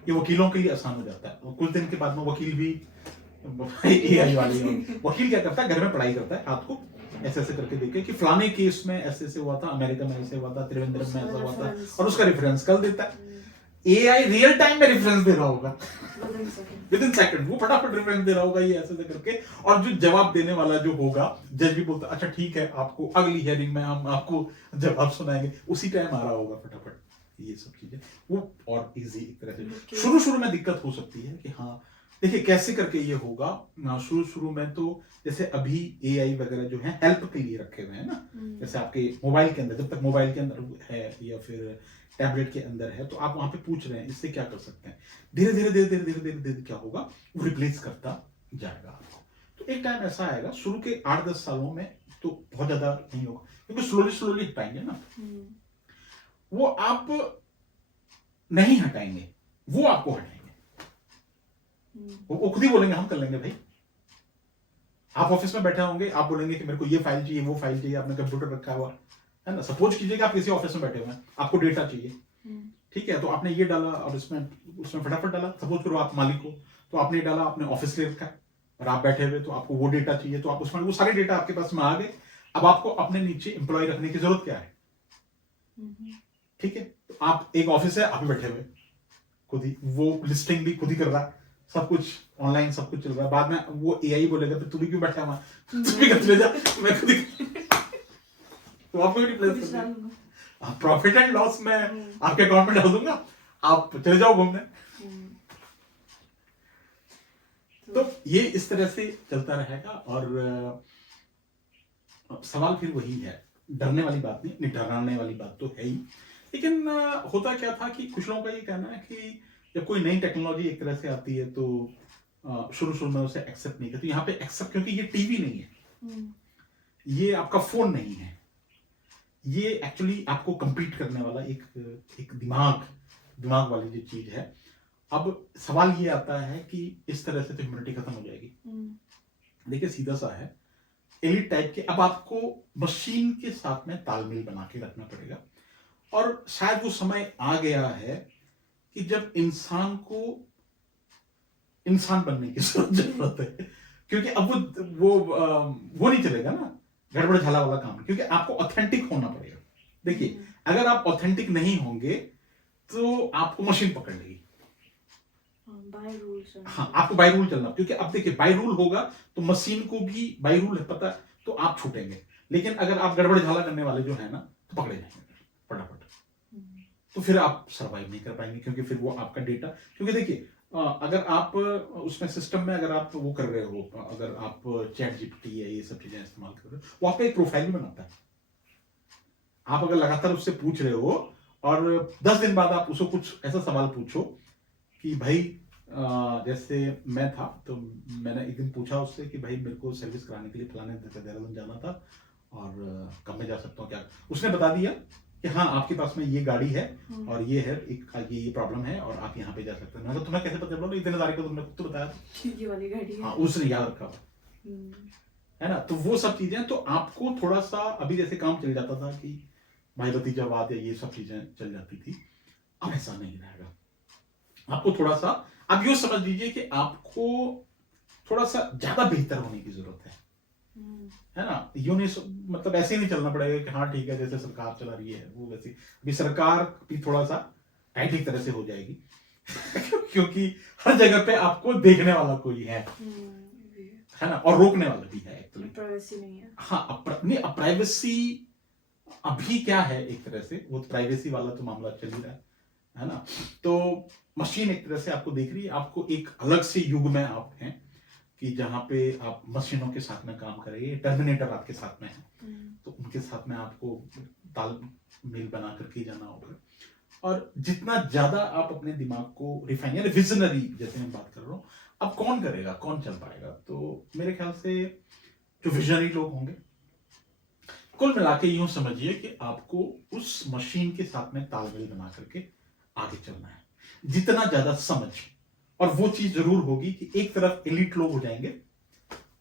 ये वकीलों के लिए आसान हो जाता है, और कुछ दिन के बाद में वकील भी एआई वाले वकील क्या करता है, घर में पढ़ाई करता है, हाथ को ऐसे ऐसे करके देखे कि फलाने केस में ऐसे ऐसे हुआ था, अमेरिका में ऐसे हुआ था, त्रिवेंद्रम में ऐसा हुआ था, और उसका रेफरेंस कर देता है। एआई रियल टाइम में रेफरेंस दे रहा होगा, विद इन सेकंड वो फटाफट रेफरेंस दे रहा होगा, ये ऐसे करके, और जो जवाब देने वाला जो होगा, जज भी बोलता अच्छा ठीक है, आपको अगली हियरिंग में हम आपको जवाब सुनाएंगे, उसी टाइम आ रहा होगा फटाफट। ये सब चीजें वो और इजी एक तरह से शुरू शुरू में दिक्कत हो सकती है कि हाँ देखिए कैसे करके ये होगा। शुरू शुरू में तो जैसे अभी एआई वगैरह जो है हेल्प के लिए रखे हुए हैं ना, जैसे आपके मोबाइल के अंदर, जब तक मोबाइल के अंदर है या फिर टैबलेट के अंदर है, तो आप वहां पे पूछ रहे हैं इससे क्या कर सकते हैं, धीरे धीरे धीरे धीरे धीरे धीरे धीरे क्या होगा, वो रिप्लेस करता जाएगा आपको। तो एक टाइम ऐसा आएगा शुरू के 8-10 सालों में तो बहुत ज्यादा नहीं होगा, क्योंकि स्लोली स्लोली हटाएंगे ना, वो आप नहीं हटाएंगे, वो आपको हटाएंगे, वो खुद ही बोलेंगे हम कर लेंगे भाई। आप ऑफिस में बैठे होंगे, आप बोलेंगे कि मेरे को ये फाइल चाहिए, वो फाइल चाहिए, आपने कंप्यूटर रखा हुआ है ना, सपोज कीजिए कि आप किसी ऑफिस में बैठे हुए हैं, आपको डेटा चाहिए, ठीक है, तो आपने ये डाला और उसमें फटाफट डाला, सपोज करो आप मालिक हो, तो आपने डाला, आपने ऑफिस ले रखा है और आप बैठे हुए, तो आपको वो डेटा चाहिए, तो आप उसमें वो सारे डेटा आपके पास में आ गए। अब आपको अपने नीचे एम्प्लॉय रखने की जरूरत क्या है, ठीक है, तो आप एक ऑफिस है, आप बैठे हुए खुद ही, वो लिस्टिंग भी खुद ही कर रहा है, सब कुछ ऑनलाइन सब कुछ चल रहा है, बाद में वो एआई बोलेगा फिर तू भी क्यों बैठा हुआ, तू भी कर ले जा, मैं खुद ही तो आपको भी रिप्लेस कर दूंगा, प्रॉफिट एंड लॉस में आपके अकाउंट में डाल दूंगा, आप चले जाओ घूमने। तो ये इस तरह से चलता रहेगा, और सवाल फिर वही है, डरने वाली बात नहीं, डराने वाली बात तो है ही, लेकिन होता क्या था कि कुछ लोगों का ये कहना है कि जब कोई नई टेक्नोलॉजी एक तरह से आती है तो शुरू शुरू में उसे एक्सेप्ट नहीं करते। यहाँ पे एक्सेप्ट, क्योंकि ये टीवी नहीं है, ये आपका फोन नहीं है, ये एक्चुअली आपको कंपीट करने वाला एक दिमाग वाली जो चीज है। अब सवाल ये आता है कि इस तरह से तो ह्यूमैनिटी खत्म हो जाएगी। देखिए सीधा सा है, एलिट टाइप के, अब आपको मशीन के साथ में तालमेल बना के रखना पड़ेगा, और शायद वो समय आ गया है कि जब इंसान को इंसान बनने की जरूरत है, क्योंकि अब वो नहीं चलेगा ना गड़बड़ झाला वाला काम, क्योंकि आपको ऑथेंटिक होना पड़ेगा। देखिए अगर आप ऑथेंटिक नहीं होंगे तो आपको मशीन पकड़ लेगी, बाय रूल। हाँ, आपको बाय रूल चलना, क्योंकि अब देखिए बाय रूल होगा तो मशीन को भी बाय रूल है पता, तो आप छूटेंगे, लेकिन अगर आप गड़बड़ झाला करने वाले जो है ना तो पकड़े जाएंगे फटाफट, तो फिर आप सर्वाइव नहीं कर पाएंगे, क्योंकि फिर वो आपका डेटा, क्योंकि देखिए अगर आप उसमें सिस्टम में अगर आप वो कर रहे हो, अगर आप चैट जीपीटी या ये सब चीजें इस्तेमाल कर रहे हो, वो आपका एक प्रोफाइल भी बनाता है। आप अगर लगातार उससे पूछ रहे हो और 10 दिन बाद आप उसको कुछ ऐसा सवाल पूछो कि भाई जैसे मैं था तो मैंने एक दिन पूछा उससे कि भाई मेरे को सर्विस कराने के लिए फलाने देहरादून जाना था और कब मैं जा सकता हूँ क्या, उसने बता दिया कि हाँ आपके पास में ये गाड़ी है और ये है एक ये प्रॉब्लम है और आप यहाँ पे जा सकते हैं। मैं तुम्हें कैसे पता चला, इतने तारीख को तुमने खुद तो बताया ये वाली गाड़ी है, हाँ उसने याद रखा है ना। तो वो सब चीजें, तो आपको थोड़ा सा अभी जैसे काम चल जाता था कि भाई भतीजावाद या ये सब चीजें चल जाती थी, अब ऐसा नहीं रहेगा। आपको थोड़ा सा, आप यूं समझ लीजिए कि आपको थोड़ा सा ज्यादा बेहतर होने की जरूरत है ना। यूं नहीं मतलब ऐसे ही नहीं चलना पड़ेगा कि हाँ ठीक है जैसे सरकार चला रही है वो वैसी, अभी सरकार भी थोड़ा सा टाइट एक तरह से हो जाएगी क्योंकि हर जगह पे आपको देखने वाला कोई है ना, और रोकने वाला भी है एक्चुअली। प्राइवेसी नहीं है। हाँ नहीं, प्राइवेसी अभी क्या है एक तरह से, वो प्राइवेसी वाला तो मामला चल ही रहा है ना। तो मशीन एक तरह से आपको देख रही है, आपको एक अलग से युग में आप हैं कि जहां पे आप मशीनों के साथ में काम करेंगे। टर्मिनेटर आपके साथ में है तो उनके साथ में आपको तालमेल बना करके जाना होगा। और जितना ज्यादा आप अपने दिमाग को रिफाइन, यानी विजनरी जैसे मैं बात कर रहा हूँ, अब कौन करेगा, कौन चल पाएगा? तो मेरे ख्याल से जो विजनरी लोग होंगे, कुल मिला के यूं समझिए कि आपको उस मशीन के साथ में तालमेल बना करके आगे चलना है। जितना ज्यादा समझ, और वो चीज जरूर होगी कि एक तरफ एलिट लोग हो जाएंगे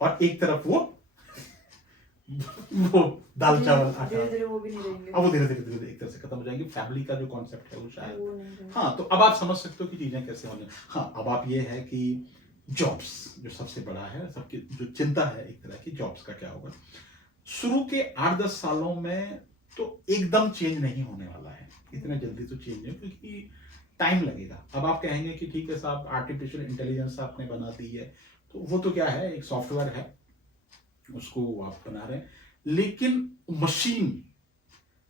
और एक तरफ वो दाल चावल आटा, धीरे-धीरे वो भी नहीं रहेंगे। अब वो धीरे धीरे एक तरह से खत्म हो जाएंगे। फैमिली का जो कॉन्सेप्ट है वो शायद, हाँ। तो अब आप समझ सकते हो कि चीजें कैसे होंगी। हाँ, अब आप ये है कि जॉब्स जो सबसे बड़ा है, सबकी जो चिंता है एक तरह की, जॉब्स का क्या होगा। शुरू के 8-10 सालों में तो एकदम चेंज नहीं होने वाला है, इतने जल्दी तो चेंज नहीं, क्योंकि टाइम लगेगा। अब आप कहेंगे कि ठीक है साहब, आर्टिफिशियल इंटेलिजेंस आपने बना दी है, तो वो तो क्या है, एक सॉफ्टवेयर है, उसको आप बना रहे हैं। लेकिन मशीन,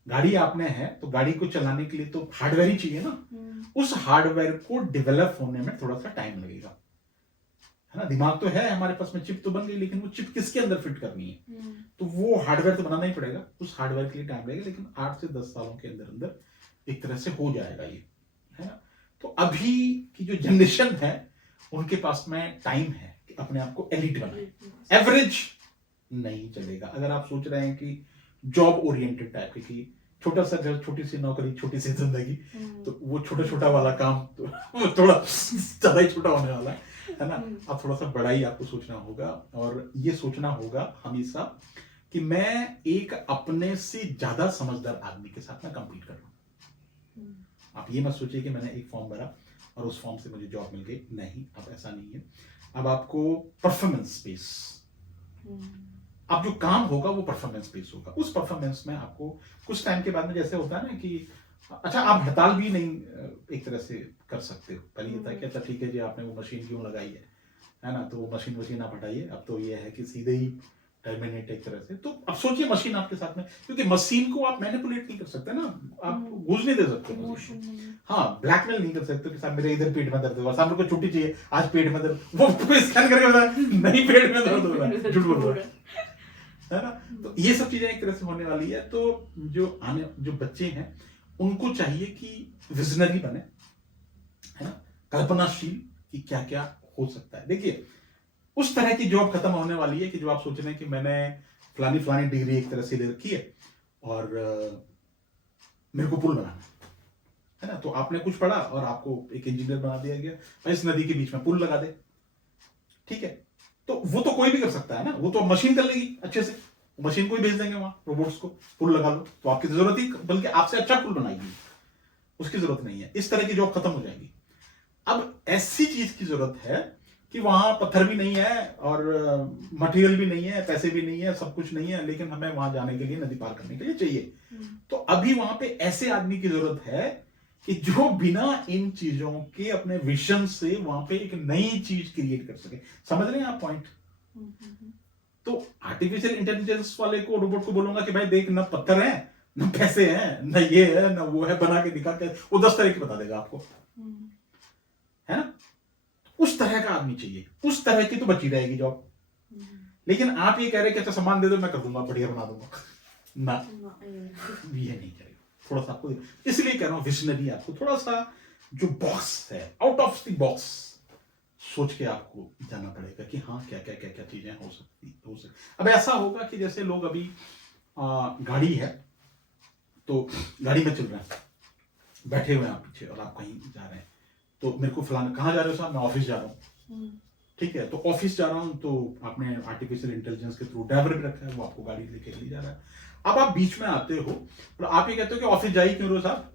गाड़ी आपने है तो गाड़ी को चलाने के लिए तो हार्डवेयर ही चाहिए ना। उस हार्डवेयर को डेवलप होने में थोड़ा सा टाइम लगेगा, है ना। दिमाग तो है हमारे पास में, चिप तो बन गई, लेकिन वो चिप किसके अंदर फिट करनी है, तो वो हार्डवेयर तो बनाना ही पड़ेगा। उस हार्डवेयर के लिए टाइम लगेगा, लेकिन 8 से 10 सालों के अंदर अंदर एक तरह से हो जाएगा ये, है ना। तो अभी की जो जनरेशन है उनके पास में टाइम है कि अपने आप को एलिट बनाए। एवरेज नहीं चलेगा। अगर आप सोच रहे हैं कि जॉब ओरिएंटेड टाइप की, छोटा सा घर, छोटी सी नौकरी, छोटी सी जिंदगी, तो वो छोटा छोटा वाला काम तो थोड़ा ज्यादा ही छोटा होने वाला है ना। अब थोड़ा सा बड़ा ही आपको सोचना होगा, और ये सोचना होगा हमेशा कि मैं एक अपने से ज्यादा समझदार आदमी के साथ में कंपीट कर रहा हूं। आप ये मत सोचिए कि मैंने एक फॉर्म भरा और उस फॉर्म से मुझे जॉब मिल गई, नहीं, अब ऐसा नहीं है। अब आपको परफॉर्मेंस बेस, अब जो काम होगा वो परफॉर्मेंस बेस होगा। उस परफॉर्मेंस में आपको कुछ टाइम के बाद में, जैसे होता है ना कि अच्छा, आप हड़ताल भी नहीं एक तरह से कर सकते हो। पहले ये था कि अच्छा ठीक है जी, आपने वो मशीन क्यों लगाई है ना, तो वो मशीन आप हटाइए। अब तो ये है कि सीधे ही टर्मिनेट एक तरह से। तो अब सोचिए मशीन आपके साथ में, क्योंकि मशीन को आप मैनिपुलेट नहीं कर सकते ना, आप घूस नहीं दे सकते। हाँ, ब्लैकमेल नहीं कर सकते कि साहब मेरे इधर पेट में दर्द हुआ, साहब मेरे को छुट्टी चाहिए आज, पेट में दर्द, वो स्कैन करके बता नहीं पेट में दर्द हो रहा है, झूठ बोल रहा है ना। तो ये सब चीजें एक तरह से होने वाली है। तो जो बच्चे हैं उनको चाहिए कि विजनरी बने, है ना, कल्पनाशील कि क्या क्या हो सकता है। देखिए, उस तरह की जॉब खत्म होने वाली है कि जो आप सोच रहे हैं कि मैंने फलानी डिग्री एक तरह से ले रखी है और मेरे को पुल बनाना है ना, तो आपने कुछ पढ़ा और आपको एक इंजीनियर बना दिया गया, भाई इस नदी के बीच में पुल लगा दे, ठीक है। तो वो तो कोई भी कर सकता है ना, वो तो मशीन कर लेगी अच्छे से, मशीन को ही भेज देंगे वहां, रोबोट्स को, पुल लगा लो, तो आपकी जरूरत ही, बल्कि आपसे अच्छा पुल बनाएगी, उसकी जरूरत नहीं है। इस तरह की जॉब खत्म हो जाएगी। अब ऐसी चीज की जरूरत है कि वहां पत्थर भी नहीं है और मटेरियल भी नहीं है, पैसे भी नहीं है, सब कुछ नहीं है, लेकिन हमें वहां जाने के लिए, नदी पार करने के लिए चाहिए। तो अभी वहां पे ऐसे आदमी की जरूरत है कि जो बिना इन चीजों के अपने विजन से वहां पे एक नई चीज क्रिएट कर सके। समझ रहे हैं आप पॉइंट? तो आर्टिफिशियल इंटेलिजेंस वाले को, रोबोट को बोलूंगा कि भाई देख, न पत्थर है, न पैसे हैं, न ये है, न वो है, बना के दिखा के, वो 10 तरह की बता देगा आपको, है ना। उस तरह का आदमी चाहिए, उस तरह की तो बची रहेगी जॉब। लेकिन आप ये कह रहे हैं कि अच्छा सामान दे दो, मैं कर दूंगा, बढ़िया बना दूंगा ना, ये नहीं करेगा। थोड़ा सा आपको, इसलिए कह रहा हूं विजनरी, आपको थोड़ा सा जो बॉक्स है, आउट ऑफ द बॉक्स सोच के आपको जाना पड़ेगा कि हाँ क्या क्या क्या क्या चीजें हो सकती। अब ऐसा होगा कि जैसे लोग अभी गाड़ी है, तो गाड़ी में चल रहे हैं, बैठे हुए हैं आप पीछे और आप कहीं जा रहे हैं, तो मेरे को फलाना, कहाँ जा रहे हो साहब? मैं ऑफिस जा रहा हूँ, ठीक है। तो ऑफिस जा रहा हूँ, तो आपने आर्टिफिशियल इंटेलिजेंस के थ्रू ड्राइवर भी रखा है, वो आपको गाड़ी लेके ले जा रहा है। अब आप बीच में आते हो और आप ये कहते हो कि ऑफिस जा ही क्यों रहे हो साहब?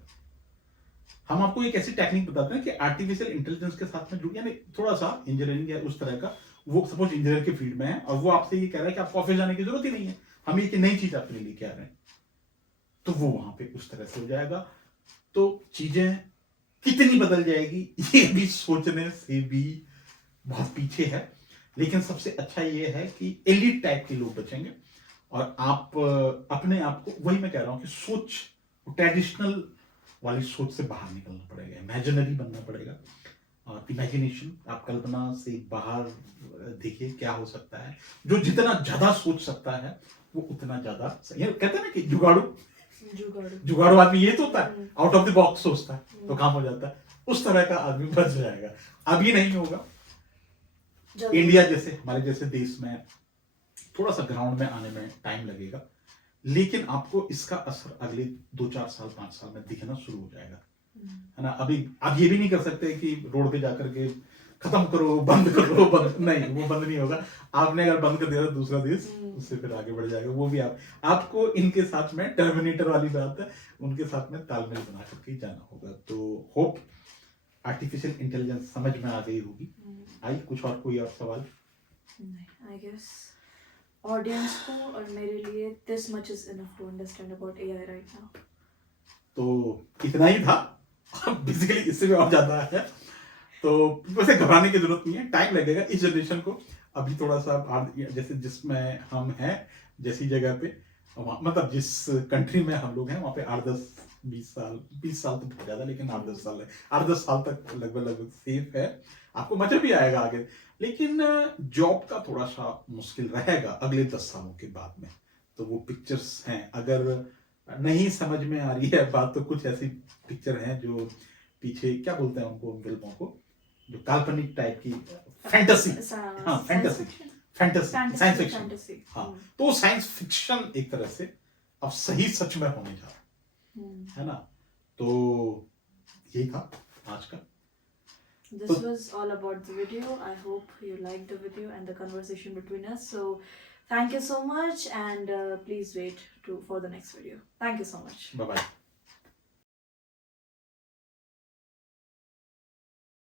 हम आपको एक ऐसी टेक्निक बताते हैं कि आर्टिफिशियल इंटेलिजेंस के साथ में जुड़, यानी थोड़ा सा इंजीनियरिंग या उस तरह का, वो सपोज इंजीनियर के फील्ड में है और वो आपसे ये कह रहा है कि आपको ऑफिस जाने की जरूरत ही नहीं है, हम एक नई चीज आपके लिए लेके आ रहे हैं, तो वो वहां पे उस तरह से हो जाएगा। तो चीजें कितनी बदल जाएगी ये भी सोचने से भी बहुत पीछे है, लेकिन सबसे अच्छा ये है कि एलिट टाइप के लोग बचेंगे और आप अपने आप को, वही मैं कह रहा हूं कि सोच, ट्रेडिशनल वाली सोच से बाहर निकलना पड़ेगा, इमेजिनरी बनना पड़ेगा। और इमेजिनेशन, आप कल्पना से बाहर देखिए क्या हो सकता है। जो जितना ज्यादा सोच सकता है वो उतना ज्यादा सही है। कहते हैं ना कि जुगाड़ू आदमी ये तो होता है, आउट ऑफ द बॉक्स सोचता है तो काम हो जाता है, उस तरह का आदमी बच जाएगा। अब ये नहीं होगा। इंडिया जैसे, हमारे जैसे देश में थोड़ा सा ग्राउंड में आने में टाइम लगेगा, लेकिन आपको इसका असर अगले 2-4 साल 5 साल में दिखना शुरू हो जाएगा, है ना। अभी आप ये भी नहीं कर सकते कि रोड पे जाकर के खत्म करो, बंद करो, बंद नहीं, वो बंद नहीं होगा। आपने अगर बंद कर दिया तो दूसरा देश उससे फिर आगे बढ़ जाएगा। वो भी आपको इनके साथ में टर्मिनेटर वाली बात है, उनके साथ में तालमेल बना करके जाना होगा। तो होप आर्टिफिशियल इंटेलिजेंस समझ में आ गई होगी। आई कुछ और कोई और सवाल? नहीं, आई गेस ऑडियंस को और मेरे लिए this much is enough to understand about AI right now. तो इतना ही था, बेसिकली इससे भी और ज्यादा है। तो वैसे घबराने की जरूरत नहीं है, टाइम लगेगा इस जनरेशन को। अभी थोड़ा सा जैसे जिसमें हम हैं, जैसी जगह पे, मतलब जिस कंट्री में हम लोग हैं वहाँ पे 8-10-20 साल, 20 साल तो बहुत ज्यादा, लेकिन 8-10 साल है, 8-10 साल तक लगभग सेफ है। आपको मजा भी आएगा आगे, लेकिन जॉब का थोड़ा सा मुश्किल रहेगा अगले 10 सालों के बाद में। तो वो पिक्चर्स हैं, अगर नहीं समझ में आ रही है बात, तो कुछ ऐसी पिक्चर हैं जो पीछे क्या बोलते हैं उनको, उन फिल्मों को जो काल्पनिक टाइप की, फैंटेसी, हाँ फैंटेसी, साइंस फिक्शन, हाँ। तो साइंस फिक्शन एक तरह से अब सही सच में होने जा रहा है ना। तो यही था आज का। This was all about the video. I hope you liked the video and the conversation between us. So thank you so much, and please wait for the next video. Thank you so much. Bye bye.